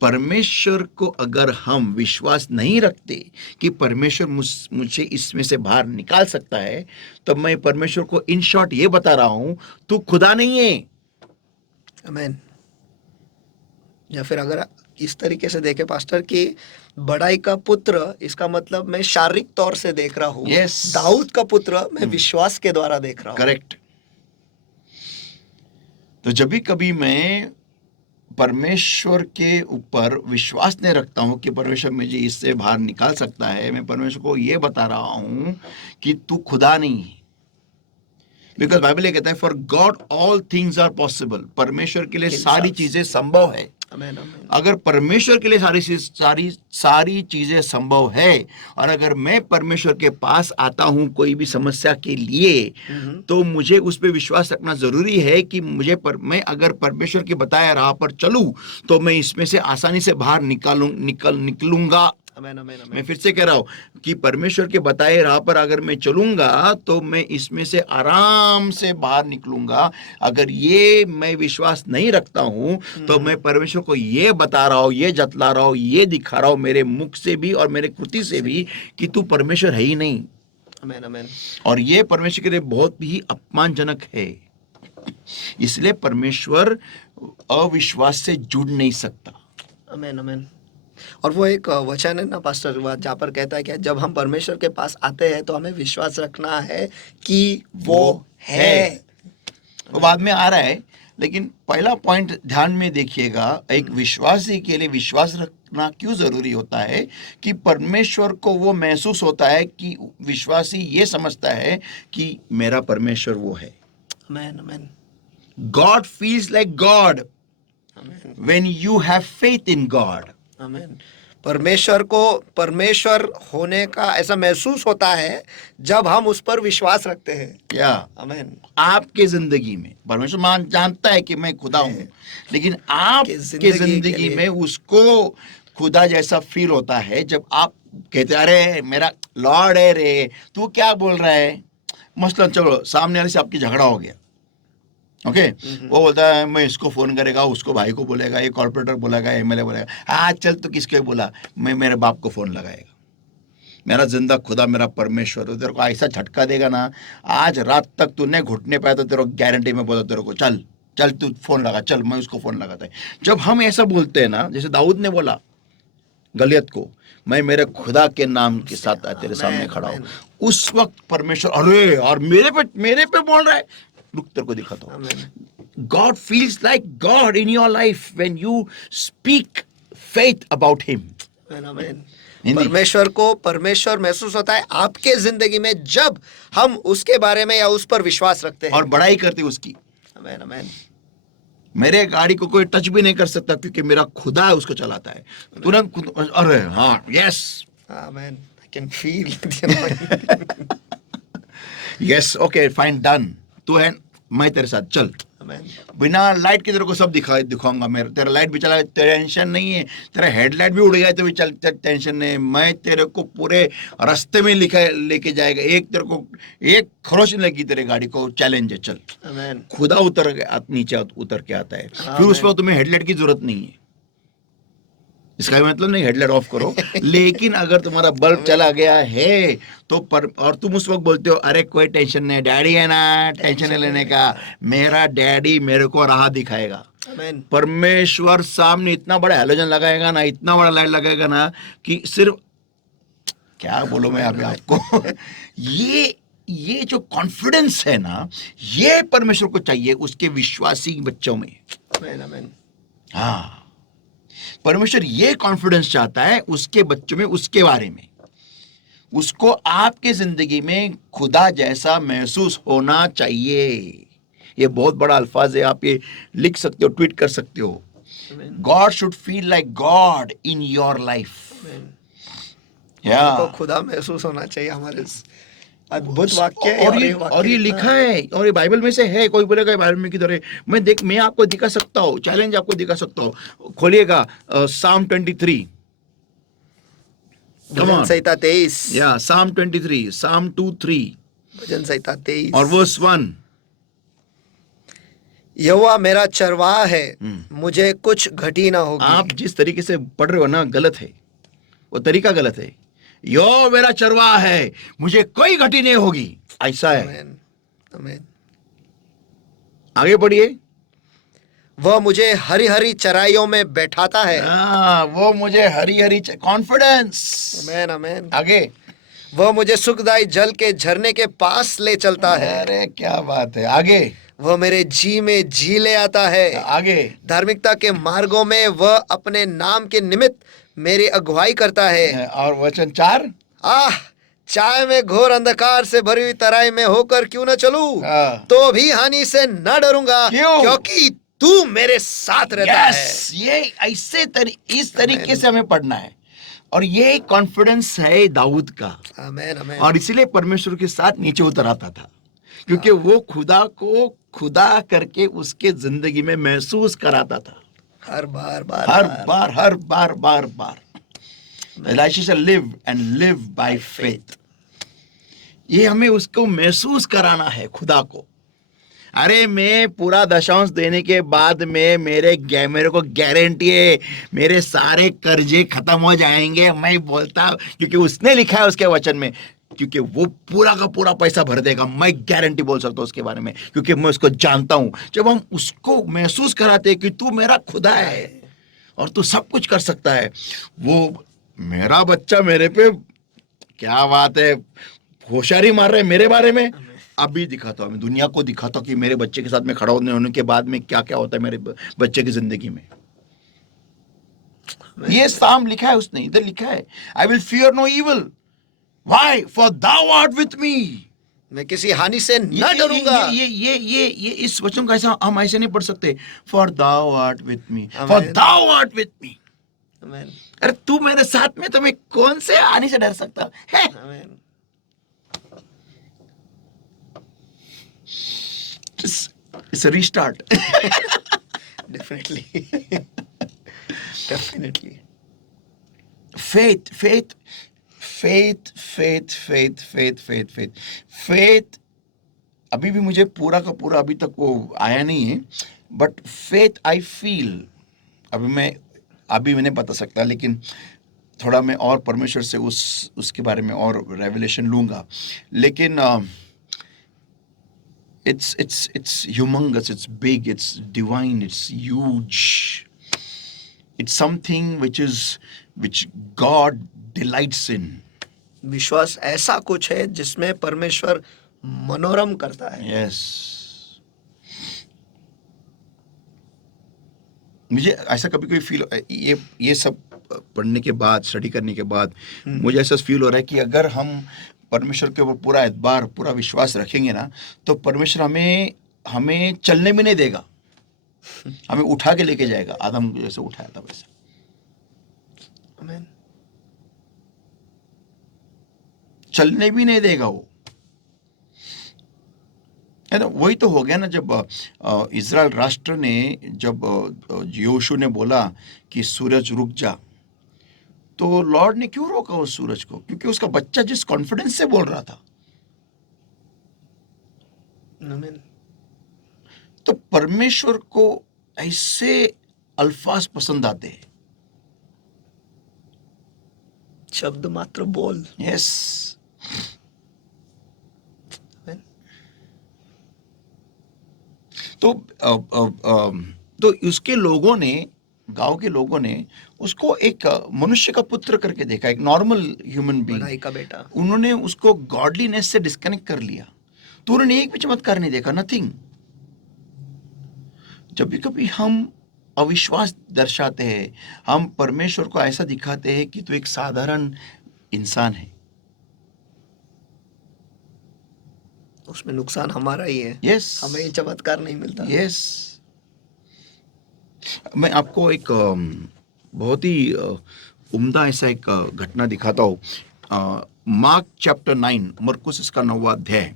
परमेश्वर को अगर हम विश्वास नहीं रखते कि परमेश्वर मुझे इसमें से बाहर निकाल सकता है, तो मैं परमेश्वर को इन शॉर्ट ये बता रहा हूं, तू खुदा नहीं है। आमीन। या फिर अगर इस तरीके से देखे पास्टर की बड़ाई का पुत्र, इसका मतलब मैं शारीरिक तौर से देख रहा हूँ। Yes. दाऊद का पुत्र मैं विश्वास के द्वारा देख रहा हूँ। करेक्ट। तो जब भी कभी मैं परमेश्वर के ऊपर विश्वास नहीं रखता हूं कि परमेश्वर मुझे इससे बाहर निकाल सकता है, मैं परमेश्वर को ये बता रहा हूं कि तू खुदा नहीं है। बिकॉज बाइबल ये कहता है for God all things are possible, परमेश्वर के लिए सारी चीजें संभव है। अगर परमेश्वर के लिए सारी चीजें संभव है, और अगर मैं परमेश्वर के पास आता हूं कोई भी समस्या के लिए, तो मुझे उस पर विश्वास रखना जरूरी है कि मैं अगर परमेश्वर के बताया राह पर चलूं तो मैं इसमें से आसानी से बाहर निकलूंगा। मैं फिर से कह रहा हूं कि परमेश्वर के बताए राह पर अगर मैं चलूंगा तो मैं इसमें से आराम से बाहर निकलूंगा। अगर ये मैं विश्वास नहीं रखता हूं तो मैं परमेश्वर को ये बता रहा हूं, ये जतला रहा हूं, ये दिखा रहा हूं मेरे मुख से भी और मेरे कृति से भी कि तू परमेश्वर है ही नहीं। आमीन, आमीन। और ये परमेश्वर के लिए बहुत ही अपमानजनक है। इसलिए परमेश्वर अविश्वास से जुड़ नहीं सकता। आमीन, आमीन। और वो एक वचन है ना पास्टर, जहाँ पर कहता है कि जब हम परमेश्वर के पास आते हैं तो हमें विश्वास रखना है कि वो है। वो बाद में आ रहा है, लेकिन पहला पॉइंट ध्यान में देखिएगा, एक विश्वासी के लिए विश्वास रखना क्यों जरूरी होता है कि परमेश्वर को वो महसूस होता है कि विश्वासी ये समझता है कि मेरा परमेश्वर वो है। आमीन, आमीन। God feels like God when you have faith in God. आमीन। परमेश्वर को परमेश्वर होने का ऐसा महसूस होता है जब हम उस पर विश्वास रखते हैं। क्या? आमीन। आपके जिंदगी में परमेश्वर जानता है कि मैं खुदा हूं, लेकिन आपके जिंदगी में उसको खुदा जैसा फील होता है जब आप कहते अरे मेरा लॉर्ड है रे, तू क्या बोल रहा है। मसलन चलो सामने वाले से आपकी झगड़ा हो गया, ओके, वो बोलता है मैं इसको फोन करेगा, उसको भाई को बोलेगा, ये कॉर्पोरेटर बोलेगा, एमएलए बोलेगा, हाँ चल तो किसको बोला, मैं मेरे बाप को फोन लगाएगा। मेरा जिंदा खुदा मेरा परमेश्वर तेरे को ऐसा झटका देगा ना, आज रात तक तू नहीं घुटने पाया तो तेरे को गारंटी में बोला तेरे को, चल चल तू फोन लगा, चल मैं उसको फोन लगाता है। जब हम ऐसा बोलते हैं ना, जैसे दाऊद ने बोला गलियत को, मैं मेरे खुदा के नाम के साथ तेरे सामने खड़ा हूं, उस वक्त परमेश्वर अरे और मेरे पे बोल रहा है, रुक तेरे को दिखाता हूं। God feels like God in your life when you speak faith about him. परमेश्वर को परमेश्वर महसूस होता है आपके जिंदगी में जब हम उसके बारे में या उस पर विश्वास रखते हैं और बड़ाई करते हैं उसकी। आमीन आमीन। मेरे गाड़ी को कोई टच भी नहीं कर सकता क्योंकि मेरा खुदा है उसको चलाता है। तुरंत अरे हाँ यस आमीन, I can feel yes okay fine done, तू है मैं तेरे साथ, चल बिना लाइट के तेरे को सब दिखाऊंगा मैं, तेरा लाइट भी चला, टेंशन नहीं है, तेरा हेडलाइट भी उड़ गया तो भी चल, टेंशन नहीं, मैं तेरे को पूरे रास्ते में लेके जाएगा, एक तेरे को एक खरोच नहीं लगी तेरे गाड़ी को, चैलेंज है, चल। खुदा नीचे उतर के आता है, फिर उस पर तुम्हें हेडलाइट की जरूरत नहीं है। इसका मतलब नहीं हेडलाइट ऑफ करो, लेकिन अगर तुम्हारा बल्ब चला गया है तो और तुम उस वक्त बोलते हो अरे कोई टेंशन नहीं, डैडी है ना, टेंशन नहीं लेने का, मेरा डैडी मेरे को राह दिखाएगा। परमेश्वर सामने इतना बड़ा हेलोजन लगाएगा ना, इतना बड़ा लाइट लगाएगा ना कि सिर्फ क्या बोलो मैं अभी आपको ये जो कॉन्फिडेंस है ना, ये परमेश्वर को चाहिए उसके विश्वासी बच्चों में। हाँ, परमेश्वर ये कॉन्फिडेंस चाहता है उसके बच्चों में, उसके बारे में, उसको आपके जिंदगी में खुदा जैसा महसूस होना चाहिए। ये बहुत बड़ा अल्फाज है, आप ये लिख सकते हो, ट्वीट कर सकते हो। God should feel like God in your life. तो खुदा महसूस होना चाहिए हमारे। अद्भुत वाक्य है और ये लिखा है, और ये बाइबल में से है। कोई बोलेगा बाइबल में किधर है, मैं आपको दिखा सकता हूँ, चैलेंज आपको दिखा सकता हूँ। खोलिएगा साम 23, भजन संहिता 23, या साम 23, साम 2:3, भजन संहिता 23 और वर्स 1। यहोवा मेरा चरवाहा है, मुझे कुछ घटी ना होगी। आप जिस तरीके से पढ़ रहे हो ना, गलत है, वो तरीका गलत है। यो मेरा चरवाहा है, मुझे कोई घटी नहीं होगी, ऐसा है। आमीन आमीन। आगे बढ़िए। वह मुझे हरी हरी चराइयों में बैठाता है। वो मुझे हरी हरी कॉन्फिडेंस। आमीन आमीन। आगे। वह मुझे सुखदाई जल के झरने के पास ले चलता है। अरे क्या बात है। आगे। वह मेरे जी में जी ले आता है। आगे। धार्मिकता के मार्गों में वह अपने नाम के निमित्त मेरी अगुवाई करता है। और वचन 4, चाहे मैं घोर अंधकार से भरी हुई तराई में होकर क्यों न चलूं, तो भी हानि से न डरूंगा, क्योंकि तू मेरे साथ रहता है। ये इस तरीके से हमें पढ़ना है, और ये कॉन्फिडेंस है दाऊद का। आमीन आमीन। और इसीलिए परमेश्वर के साथ नीचे उतर आता था, क्योंकि वो खुदा को खुदा करके उसके जिंदगी में महसूस कराता था। हर बार Elisha live and live by faith। ये हमें उसको महसूस कराना है खुदा को। अरे मैं पूरा दशांश देने के बाद में मेरे को गारंटी है मेरे सारे कर्जे खत्म हो जाएंगे। मैं बोलता, क्योंकि उसने लिखा है उसके वचन में, क्योंकि वो पूरा का पूरा पैसा भर देगा। मैं गारंटी बोल सकता हूँ उसके बारे में, क्योंकि मैं उसको जानता हूँ। जब हम उसको महसूस कराते हैं कि तू मेरा खुदा है और तू सब कुछ कर सकता है, वो मेरा बच्चा मेरे पे क्या बात है होशियारी मार रहे मेरे बारे में। अभी दिखाता हूँ, मैं दुनिया को दिखाता हूँ कि मेरे बच्चे के साथ में खड़ा होने के बाद में क्या क्या होता है मेरे बच्चे की जिंदगी में। ये साम लिखा है उसने, इधर लिखा है, I will fear no evil, why for thou art with me. मैं किसी हानि से न डरूंगा। ये इस वचन का ऐसा हम ऐसे नहीं पढ़ सकते, for thou art with me, for thou art with me. अरे तू मेरे साथ में, तो मैं कौन से हानि से डर सकता है? It's a restart. Definitely. Faith faith faith faith faith faith faith faith अभी भी मुझे पूरा का पूरा अभी तक वो आया नहीं है, बट फेथ आई फील अभी मैं नहीं बता सकता, लेकिन थोड़ा मैं और परमेश्वर से उसके बारे में और रेवलेशन लूंगा। लेकिन it's humongous, it's big, it's divine, it's huge, it's something which God delights in. विश्वास ऐसा कुछ है जिसमें परमेश्वर मनोरम करता है। Yes. मुझे ऐसा कभी कोई फील, ये सब पढ़ने के बाद, स्टडी करने के बाद मुझे ऐसा फील हो रहा है कि अगर हम परमेश्वर के ऊपर पूरा एतबार, पूरा विश्वास रखेंगे ना, तो परमेश्वर हमें चलने भी नहीं देगा, हमें उठा के लेके जाएगा, आदम को जैसे उठाया था वैसे। आमीन। चलने भी नहीं देगा वो, है ना। वही तो हो गया ना, जब इज़राइल राष्ट्र ने, जब योशू ने बोला कि सूरज रुक जा, तो लॉर्ड ने क्यों रोका उस सूरज को? क्योंकि उसका बच्चा जिस कॉन्फिडेंस से बोल रहा था। आमीन। तो परमेश्वर को ऐसे अल्फाज पसंद आते हैं। शब्द मात्र बोल। यस। तो उसके लोगों ने, गांव के लोगों ने उसको एक मनुष्य का पुत्र करके देखा, एक नॉर्मल ह्यूमन बीइंग, बढ़ाई का बेटा। उन्होंने उसको गॉडलीनेस से डिस्कनेक्ट कर लिया। तो उन्होंने एक भी चमत्कार नहीं देखा, नथिंग। जब भी कभी हम अविश्वास दर्शाते हैं, हम परमेश्वर को ऐसा दिखाते हैं कि तू एक साधारण इंसान है, उसमें नुकसान हमारा ही है। यस, हमें ये चमत्कार नहीं मिलता। यस। मैं आपको एक बहुत ही उम्दा ऐसा एक घटना दिखाता हूँ। मार्क चैप्टर 9, मरकुस इसका 9वां अध्याय,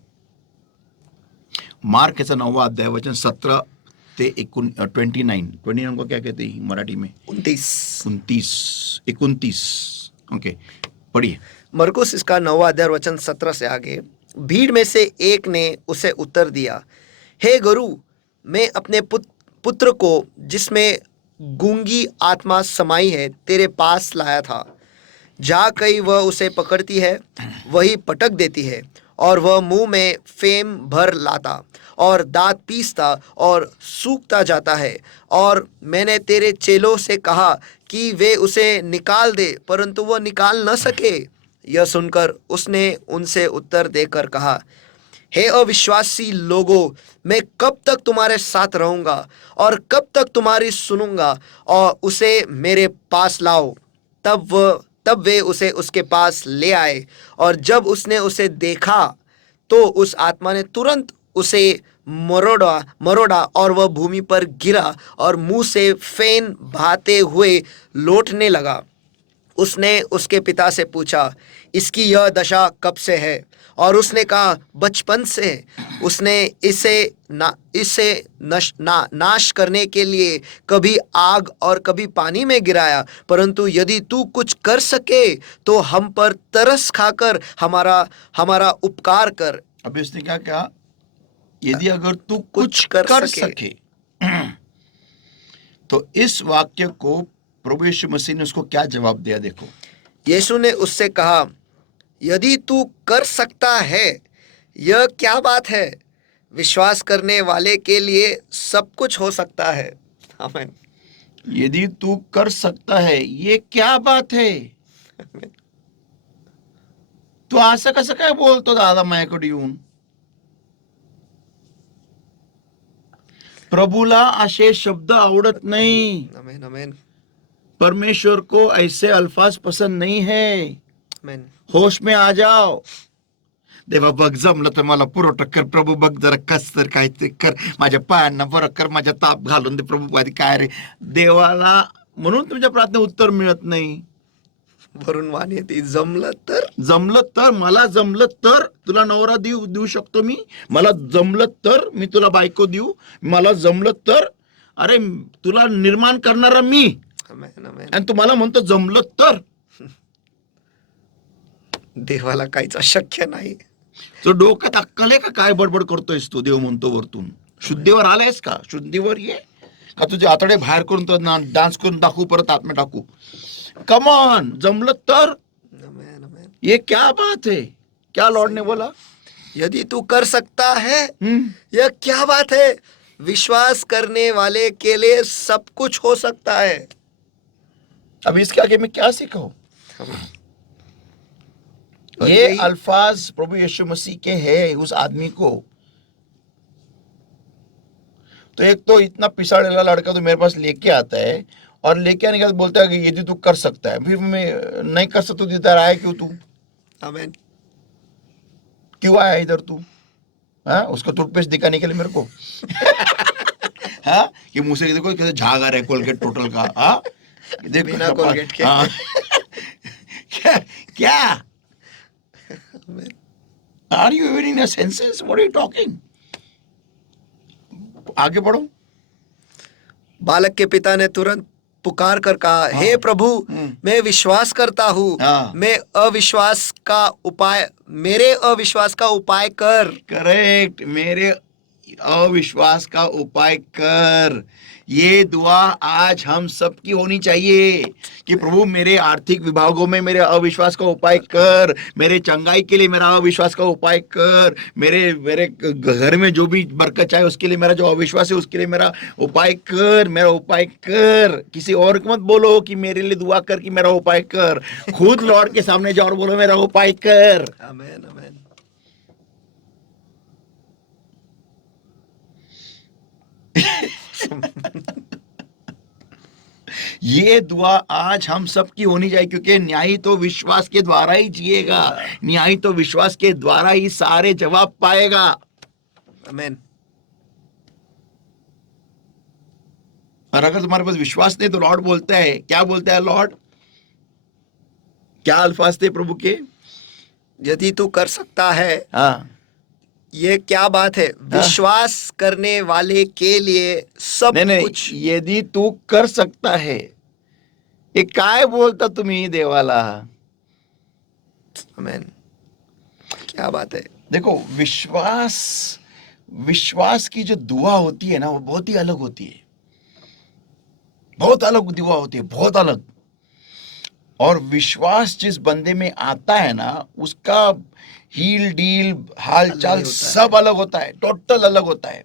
मार्क ऐसा 9वां अध्याय वचन 17 ते 29 को क्या कहते हैं मराठी में? 29। ओके, पढ़िए। मरकुस इसका 9वां अध्याय वचन 17 से आगे। भीड़ में से एक ने उसे उत्तर दिया, हे गुरु, मैं अपने पुत्र को, जिसमें गूंगी आत्मा समाई है, तेरे पास लाया था। जहाँ कहीं वह उसे पकड़ती है, वही पटक देती है, और वह मुंह में फेम भर लाता और दांत पीसता और सूखता जाता है। और मैंने तेरे चेलों से कहा कि वे उसे निकाल दे, परंतु वह निकाल न सके। यह सुनकर उसने उनसे उत्तर देकर कहा, हे अविश्वासी लोगों, मैं कब तक तुम्हारे साथ रहूंगा और कब तक तुम्हारी सुनूंगा, और उसे मेरे पास लाओ। तब वे उसे उसके पास ले आए, और जब उसने उसे देखा तो उस आत्मा ने तुरंत उसे मरोड़ा और वह भूमि पर गिरा और मुंह से फेन बहाते हुए लौटने लगा। उसने उसके पिता से पूछा, इसकी यह दशा कब से है? और उसने कहा, बचपन से। उसने इसे नाश करने के लिए कभी आग और कभी पानी में गिराया, परंतु यदि तू कुछ कर सके तो हम पर तरस खाकर हमारा उपकार कर। अभी उसने क्या कहा? यदि अगर तू कुछ कर सके। तो इस वाक्य को प्रभु यीशु मसीह ने उसको क्या जवाब दिया? देखो, यीशु ने उससे कहा, यदि तू कर सकता है, यह क्या बात है? विश्वास करने वाले के लिए सब कुछ हो सकता है। आमीन। यदि तू कर सकता है, ये क्या बात है? तू असं कसं काय बोलतो दादा माझ्याकडे येऊन? प्रभूला असे शब्द आवडत नहीं। आमीन, आमीन, परमेश्वर को ऐसे अल्फाज पसंद नहीं है। आमीन। होश में आ जाओ। देवा बघ, जमलं तर मला पुरवठा कर प्रभू, बघ जरा कस तर काय ते कर, माझ्या पायांना बरं कर, माझ्या ताप घालून दे प्रभू, आधी काय रे देवाला. म्हणून तुमच्या प्रार्थना उत्तर मिळत नाही. भरून वाणी येते. जमलं तर मला जमलं तर तुला नवरा देऊ शकतो मी, मला जमलं तर मी तुला बायको देऊ, मला जमलं तर, अरे तुला निर्माण करणारा मी, आमीन, आमीन, आणि तुम्हाला म्हणतो जमलं तर. देवाला काहीच अशक्य नाही. तो डोक्यात अक्कल आहे का काय बडबड करतोयस तू? देव म्हणतो वरतून. शुद्धीवर आलायस का? शुद्धीवर ये का तुझे आतडे बाहेर करून तो डान्स करून दाखवू, परत आतमध्ये टाकू? कमॉन, जमलं तर. आमेन, आमेन. ये क्या बात है? क्या लॉर्ड ने बोला? यदि तू कर सकता है, हम्म, यह क्या बात है? विश्वास करने वाले के लिए सब कुछ हो सकता है. अब इसके आगे मैं क्या सीखूं? और ये यही- अल्फाज प्रभु यीशु मसीह के हैं उस आदमी को. तो एक तो इतना पिसाड़ेला लड़का तो मेरे पास लेके आता है, और लेके आने के बाद बोलता है कि यदि तू कर सकता है. फिर मैं नहीं कर सकता तो इधर आया क्यों तू? आमेन. क्यों आया इधर तू? हाँ, उसको टूथपेस्ट दिखाने के लिए मेरे को? हाँ, कि मुंह से देखो कैसे झाग आ रहा है कोलगेट टोटल का. हाँ, देखो बिना कोलगेट के. हाँ. क्या क्या? Amen. Are you even in your senses? What are you talking? आगे बढ़ो. बालक के पिता ने तुरंत पुकार कर कहा, हे प्रभु, मैं विश्वास करता हूँ, हाँ. मैं अविश्वास का उपाय मेरे अविश्वास का उपाय कर. करेक्ट, मेरे अविश्वास का उपाय कर. ये दुआ आज हम सब की होनी चाहिए कि प्रभु मेरे आर्थिक विभागों में मेरे अविश्वास का उपाय कर, मेरे चंगाई के लिए मेरा अविश्वास का उपाय कर, मेरे मेरे घर में जो भी बरकत चाहे उसके लिए मेरा जो अविश्वास है उसके लिए मेरा उपाय कर, मेरा उपाय कर. किसी और को मत बोलो कि मेरे लिए दुआ कर कि मेरा उपाय कर. खुद लॉर्ड के सामने जाओ और बोलो मेरा उपाय कर. आमेन, आमेन. ये दुआ आज हम सब की होनी चाहिए, क्योंकि न्यायी तो विश्वास के द्वारा ही जिएगा. न्यायी तो विश्वास के द्वारा ही सारे जवाब पाएगा. आमेन. और अगर तुम्हारे पास विश्वास नहीं तो लॉर्ड बोलता है, क्या बोलता है लॉर्ड? क्या अल्फाज थे प्रभु के? यदि तू कर सकता है, हाँ, ये क्या बात है? विश्वास करने वाले के लिए सब नहीं नहीं, कुछ. यदि तू कर सकता है. ये काय बोलता तुम्ही देवाला? आमेन. क्या बात है? देखो, विश्वास की जो दुआ होती है ना, वो बहुत ही अलग होती है. बहुत अलग दुआ होती है, बहुत अलग. और विश्वास जिस बंदे में आता है ना, उसका हील डील हाल अलग चाल ही होता है. सब अलग होता है, टोटल अलग होता है.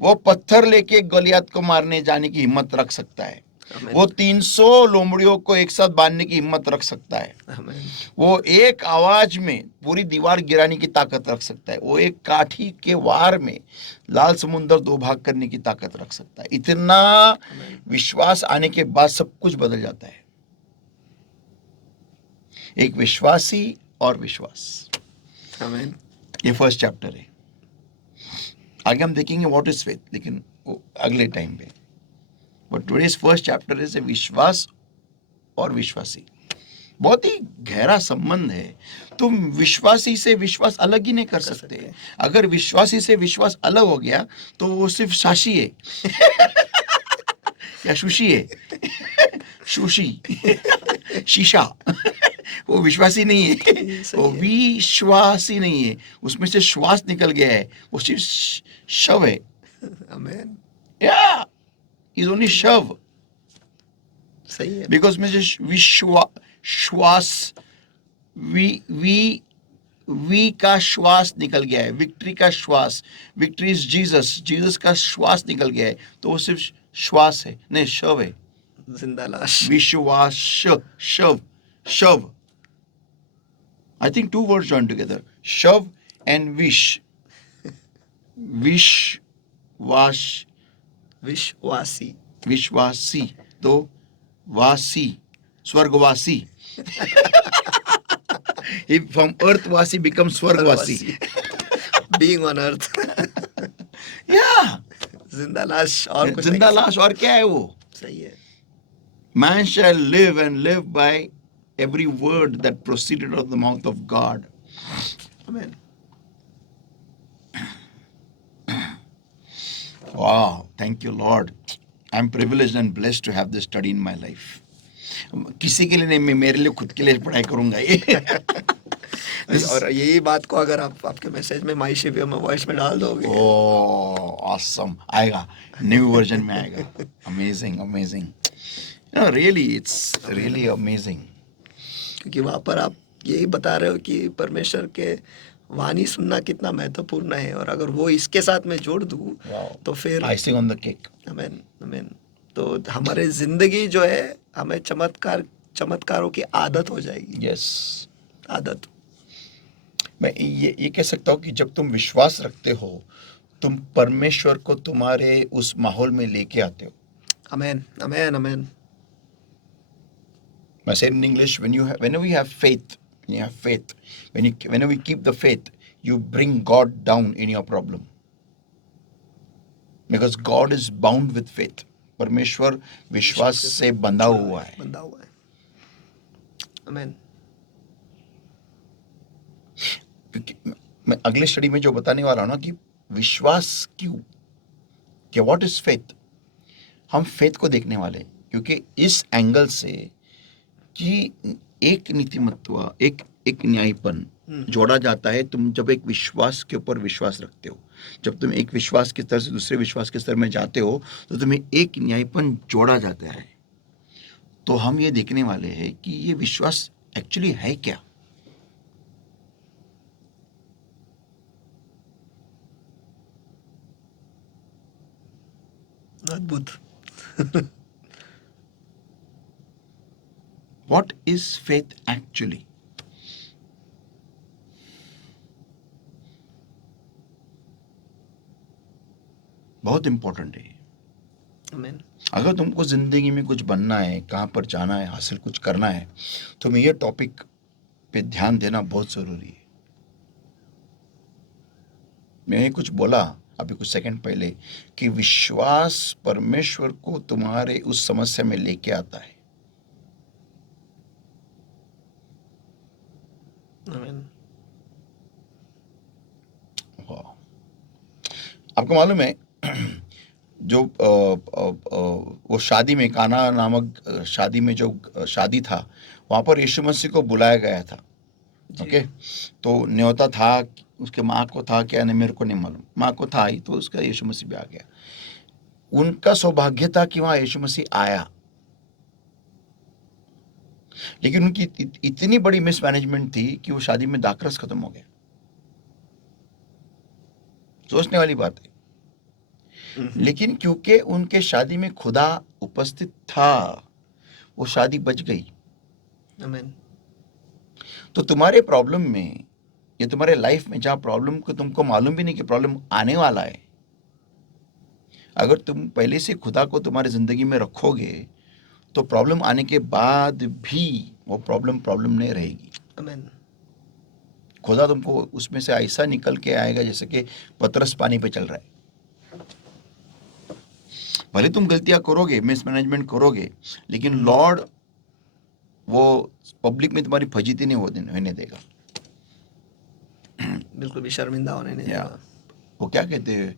वो पत्थर लेके गलियात को मारने जाने की हिम्मत रख सकता है. आमेन. वो 300 लोमड़ियों को एक साथ बांधने की हिम्मत रख सकता है. आमेन. वो एक आवाज में पूरी दीवार गिराने की ताकत रख सकता है. वो एक काठी के वार में लाल समुंदर 2 भाग करने की ताकत रख सकता है. इतना विश्वास आने के बाद सब कुछ बदल जाता है. एक विश्वासी और विश्वास. आमेन. ये फर्स्ट चैप्टर है. आगे हम देखेंगे व्हाट इज फेथ, लेकिन वो अगले टाइम पे. But today's first chapter is विश्वास और विश्वासी. बहुत ही गहरा संबंध है. तुम विश्वासी से विश्वास अलग ही नहीं कर सकते. अगर विश्वासी से विश्वास अलग हो गया तो वो सिर्फ शाशी है या शुशी है. शुशी शीशा. वो विश्वासी नहीं है, वो विश्वासी नहीं है. उसमें से श्वास निकल गया है, वो सिर्फ शव है. आमेन. या इज ओनली शव. सही है. बिकॉज में से श्वास वी का श्वास निकल गया है. विक्ट्री का श्वास, विक्ट्री इज जीसस का श्वास निकल गया है, तो वो सिर्फ श्वास है, नहीं शव है. जिंदा लाश. विश्वास शव. I think 2 words joined together. Shav and wish. विश्वासी. विश्वासी. तो वासी, स्वर्गवासी. If from earthwasi becomes स्वर्गवासी. Being on earth. Yeah. जिंदा लाश और कुछ जिंदा नहीं. लाश और क्या है वो? सही है. Man shall live and live by every word that proceeded out of the mouth of God. Amen. Wow, thank you Lord. I'm privileged and blessed to have this study in my life. किसी के लिए नहीं, मैं मेरे लिए खुद के लिए पढ़ाई करूंगा ये. और यही बात को अगर आप आपके मैसेज में माई शिवियर में वॉइस में डाल दोगे, ओह ऑसम, आएगा, न्यू वर्जन में आएगा. Amazing amazing, really it's really amazing. क्योंकि वहाँ पर आप यही बता रहे हो कि परमेश्वर के वाणी सुनना कितना महत्वपूर्ण है, और अगर वो इसके साथ में जोड़ दूँ तो फिर आइसिंग ऑन द केक. आमीन आमीन, तो हमारे जिंदगी जो है हमें चमत्कारों की आदत हो जाएगी. यस, आदत. मैं ये कह सकता हूँ कि जब तुम विश्वास रखते हो, तुम परमेश्वर को तुम्हारे उस माहौल में लेके आते हो. आमीन आमीन आमीन. I say in English, whenever you have faith, whenever you keep the faith, you bring God down in your problem. Because God is bound with faith. परमेश्वर विश्वास से बंधा हुआ है. आमीन. क्योंकि मैं अगले स्टडी में जो बताने वाला हूँ ना कि विश्वास क्यों, कि व्हाट इज फेथ, हम फेथ को देखने वाले हैं. क्योंकि इस एंगल से कि एक नीतिमत्व, एक न्यायपन जोड़ा जाता है तुम जब एक विश्वास के ऊपर विश्वास रखते हो. जब तुम एक विश्वास के स्तर से दूसरे विश्वास के स्तर में जाते हो तो तुम्हें एक न्यायपन जोड़ा जाता है. तो हम ये देखने वाले हैं कि ये विश्वास एक्चुअली है क्या. अद्भुत. What is faith actually? बहुत इंपॉर्टेंट है. आमीन. अगर तुमको जिंदगी में कुछ बनना है, कहाँ पर जाना है, हासिल कुछ करना है, तो मैं ये टॉपिक पे ध्यान देना बहुत जरूरी है. मैंने कुछ बोला अभी कुछ सेकंड पहले कि विश्वास परमेश्वर को तुम्हारे उस समस्या में लेके आता है. आमीन. आपको मालूम है जो वो शादी में, काना नामक शादी में जो शादी था, वहाँ पर यीशु मसीह को बुलाया गया था. ओके, तो न्योता था, उसके माँ को था क्या नहीं मेरे को नहीं मालूम, माँ को था ही, तो उसका यीशु मसीह भी आ गया. उनका सौभाग्य था कि वहाँ यीशु मसीह आया. लेकिन उनकी इतनी बड़ी मिसमैनेजमेंट थी कि वो शादी में दाखरस खत्म हो गया. सोचने वाली बात है. लेकिन क्योंकि उनके शादी में खुदा उपस्थित था, वो शादी बच गई. आमीन. तो तुम्हारे प्रॉब्लम में या तुम्हारे लाइफ में जहाँ प्रॉब्लम को तुमको मालूम भी नहीं कि प्रॉब्लम आने वाला है, अगर तुम पहले से खुदा को तुम्हारी जिंदगी में रखोगे तो प्रॉब्लम आने के बाद भी वो प्रॉब्लम नहीं रहेगी. आमीन. खुदा तुमको उसमें से ऐसा निकल के आएगा जैसे कि पतरस पानी पे चल रहा है. भले तुम गलतियां करोगे, मिसमैनेजमेंट करोगे, लेकिन लॉर्ड वो पब्लिक में तुम्हारी फजीती नहीं होने देगा. बिल्कुल भी शर्मिंदा होने नहीं देगा. वो क्या कहते हैं,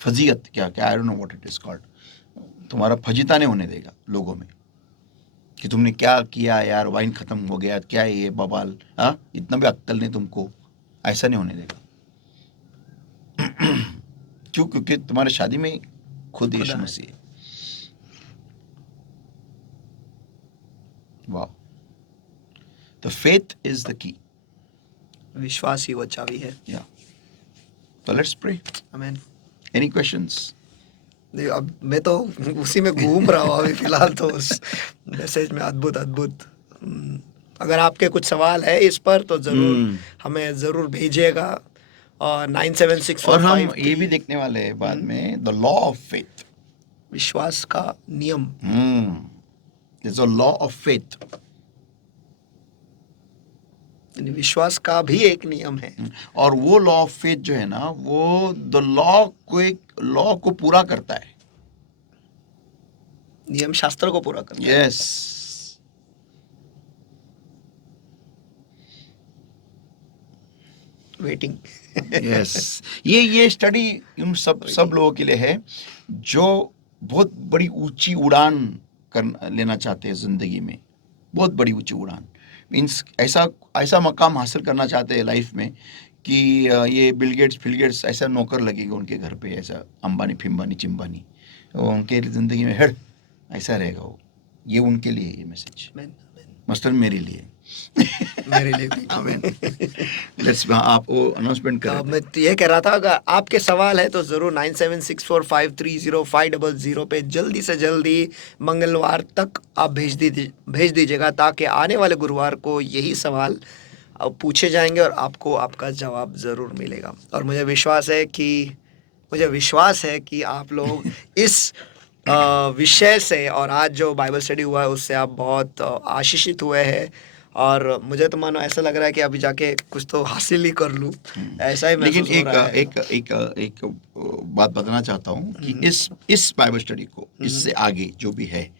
फजीयत, क्या I don't know what it is called, तुम्हारा फजीता नहीं होने देगा लोगों में कि तुमने क्या किया यार, वाइन खत्म हो गया, क्या है ये बवाल, हाँ इतना भी अक्ल नहीं तुमको, ऐसा नहीं होने देगा. क्यों? क्योंकि तुम्हारे शादी में खुद यीशु मसीह है. वाह, the faith is the key. विश्वास ही वो चाबी है. या, तो लेट्स प्रे. आमीन. Any questions? नहीं, अब मैं तो उसी में घूम रहा हूँ अभी फिलहाल तो उस मैसेज में. अद्भुत अद्भुत. अगर आपके कुछ सवाल है इस पर तो जरूर हमें जरूर भेजिएगा. और 97645. और हम ये भी देखने वाले हैं बाद में, द लॉ ऑफ फेथ, विश्वास का नियम. It's a law of faith. विश्वास का भी एक नियम है. और वो लॉ ऑफ फेथ जो है ना, वो द लॉ को, एक लॉ को पूरा करता है. नियम शास्त्र को पूरा करता है. यस. वेटिंग. यस. ये स्टडी उन सब लोगों के लिए है जो बहुत बड़ी ऊंची उड़ान लेना चाहते हैं जिंदगी में. बहुत बड़ी ऊंची उड़ान. मीन्स ऐसा ऐसा मकाम हासिल करना चाहते हैं लाइफ में कि ये बिल गेट्स ऐसा नौकर लगेगा उनके घर पे, ऐसा अंबानी फिम्बानी चिंबानी, वो उनके ज़िंदगी में हेड ऐसा रहेगा वो। ये उनके लिए ये मैसेज, मसलन मेरे लिए मेरे लिए भी। आमीन। लेट्स, आप वो अनाउंसमेंट करें। मैं तो ये कह रहा था, अगर आपके सवाल है तो ज़रूर 9764530500 पे जल्दी से जल्दी मंगलवार तक आप भेज दीजिएगा, ताकि आने वाले गुरुवार को यही सवाल पूछे जाएंगे और आपको आपका जवाब ज़रूर मिलेगा। और मुझे विश्वास है कि आप लोग इस विषय से और आज जो बाइबल स्टडी हुआ है उससे आप बहुत आशीषित हुए हैं। और मुझे तो मानो ऐसा लग रहा है कि अभी जाके कुछ तो हासिल ही कर लूं, ऐसा ही लेकिन महसूस हो रहा है। एक बात बताना चाहता हूँ कि इस बाइबल स्टडी को, इससे आगे जो भी है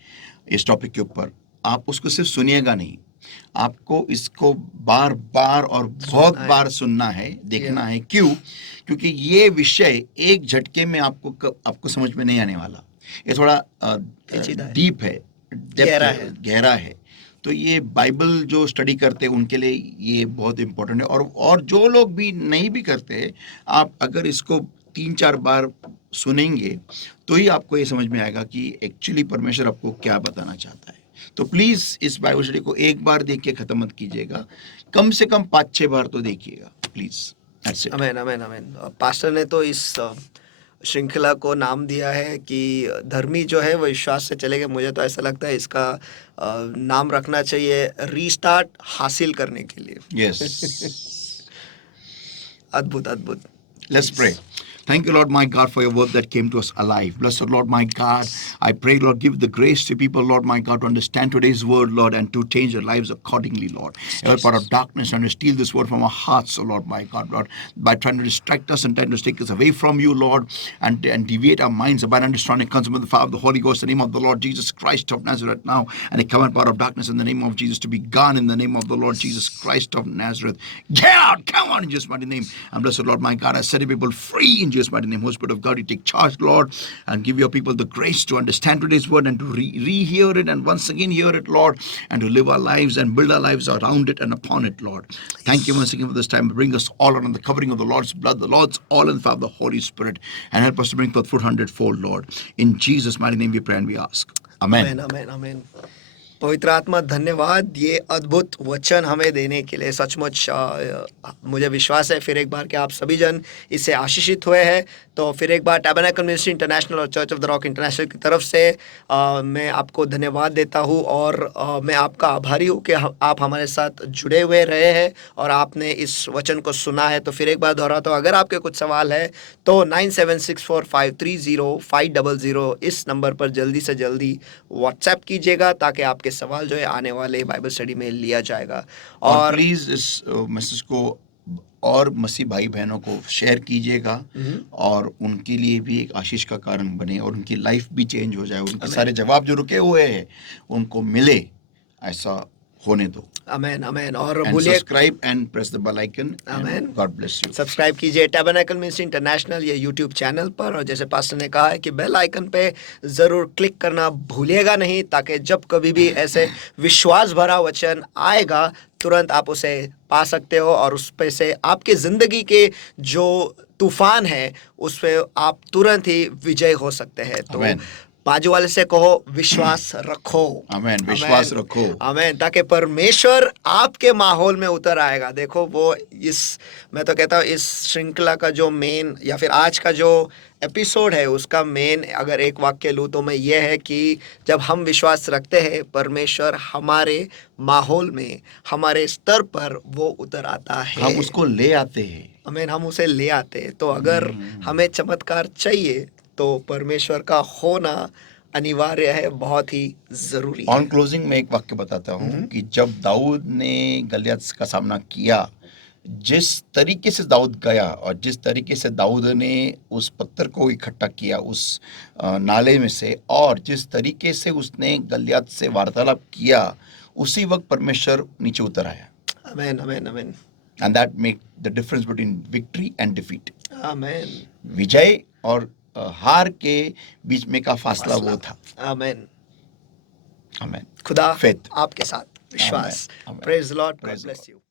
इस टॉपिक के ऊपर, आप उसको सिर्फ सुनिएगा नहीं, आपको इसको बार बार और बहुत बार सुनना है, देखना है। क्यों? क्योंकि ये विषय एक झटके में आपको समझ में नहीं आने वाला। ये थोड़ा डीप है, गहरा है। तो ये बाइबल जो स्टडी करते हैं उनके लिए ये बहुत इम्पोर्टेंट है। और जो लोग भी नहीं भी करते, आप अगर इसको 3-4 बार सुनेंगे तो ही आपको ये समझ में आएगा कि एक्चुअली परमेश्वर आपको क्या बताना चाहता है। तो प्लीज़ इस बाइबल स्टडी को एक बार देख के ख़त्म मत कीजिएगा, कम से कम 5-6 बार तो देखिएगा प्लीज़। आमीन आमीन आमीन। पास्टर ने तो इस श्रृंखला को नाम दिया है कि धर्मी जो है वो विश्वास से चलेगा। मुझे तो ऐसा लगता है इसका नाम रखना चाहिए रीस्टार्ट हासिल करने के लिए। यस। अद्भुत अद्भुत। Let's pray. Thank you, Lord my God, for your word that came to us alive. Blessed Lord my God, I pray, Lord, give the grace to people, Lord my God, to understand today's word, Lord, and to change their lives accordingly, Lord. Every part of darkness and to steal this word from our hearts, oh Lord my God, Lord, by trying to distract us and trying to take us away from you, Lord, and deviate our minds by understanding comes with the fire of the Holy Ghost, in the name of the Lord Jesus Christ of Nazareth now, and a covenant power of darkness in the name of Jesus to be gone in the name of the Lord Jesus Christ of Nazareth. Get out! Come on in Jesus' mighty name. And blessed Lord my God, I set people free in Jesus' mighty name. Holy Spirit of God, you take charge, Lord, and give your people the grace to understand today's word and to re-hear it and once again hear it, Lord, and to live our lives and build our lives around it and upon it, Lord. Thank you once again for this time. Bring us all under the covering of the Lord's blood, the Lord's all in the power of the Holy Spirit, and help us to bring forth fruit 100-fold, Lord. In Jesus' mighty name we pray and we ask. Amen. आमीन आमीन आमीन। पवित्र आत्मा धन्यवाद ये अद्भुत वचन हमें देने के लिए। सचमुच मुझे विश्वास है फिर एक बार कि आप सभी जन इससे आशीषित हुए हैं। तो फिर एक बार टैबरनेकल मिनिस्ट्री इंटरनेशनल और church of the rock international की तरफ से मैं आपको धन्यवाद देता हूँ और मैं आपका आभारी हूँ कि आप हमारे साथ जुड़े हुए रहे हैं और आपने इस वचन को सुना है। तो फिर एक बार दोहराता हूँ, अगर आपके कुछ सवाल है तो 9764530500 इस नंबर पर जल्दी से जल्दी व्हाट्सएप कीजिएगा, ताकि आपके सवाल जो है आने वाले बाइबल स्टडी में लिया जाएगा। और प्लीज़ इस मैसेज को और मसीह भाई बहनों को शेयर कीजिएगा और उनके लिए भी एक आशीष का कारण बने और उनकी लाइफ भी चेंज हो जाए, उनके सारे जवाब जो रुके हुए हैं उनको मिले, ऐसा होने दो। आमेन आमेन। और भूलिए subscribe and press the bell icon. आमेन। God bless you. सब्सक्राइब कीजिए टैबरनेकल मिनिस्ट्री इंटरनेशनल ये यूट्यूब चैनल पर, और जैसे पास्टर ने कहा है कि बेल आइकन पे ज़रूर क्लिक करना भूलिएगा नहीं, ताकि जब कभी भी ऐसे विश्वास भरा वचन आएगा तुरंत आप उसे पा सकते हो और उस पे से आपके ज़िंदगी के जो तूफान है उस पे आप तुरंत ही विजय हो सकते हैं। तो बाजू वाले से कहो विश्वास रखो। आमेन। विश्वास रखो। आमेन। ताकि परमेश्वर आपके माहौल में उतर आएगा। देखो वो मैं तो कहता हूँ इस श्रृंखला का जो मेन या फिर आज का जो एपिसोड है उसका मेन अगर एक वाक्य लूँ तो मैं ये है कि जब हम विश्वास रखते हैं परमेश्वर हमारे माहौल में, हमारे स्तर पर वो उतर आता है, हम उसको ले आते हैं। आमेन। हम उसे ले आते हैं। तो अगर हमें चमत्कार चाहिए तो परमेश्वर का होना अनिवार्य है, बहुत ही जरूरी है। ऑन क्लोजिंग में एक वाक्य बताता हूँ कि जब दाऊद ने गलियात का सामना किया, जिस तरीके से दाऊद गया और जिस तरीके से दाऊद ने उस पत्थर को इकट्ठा किया उस नाले में से, और जिस तरीके से उसने गलियात से वार्तालाप किया, उसी वक्त परमेश्वर नीचे उतर आया। Amen amen amen. And that make the difference between victory and defeat. Amen. विजय और हार के बीच में का फासला वो था। आमेन आमेन। खुदा फेथ आपके साथ। विश्वास. Amen. Praise Lord. God Praise the bless Lord. You.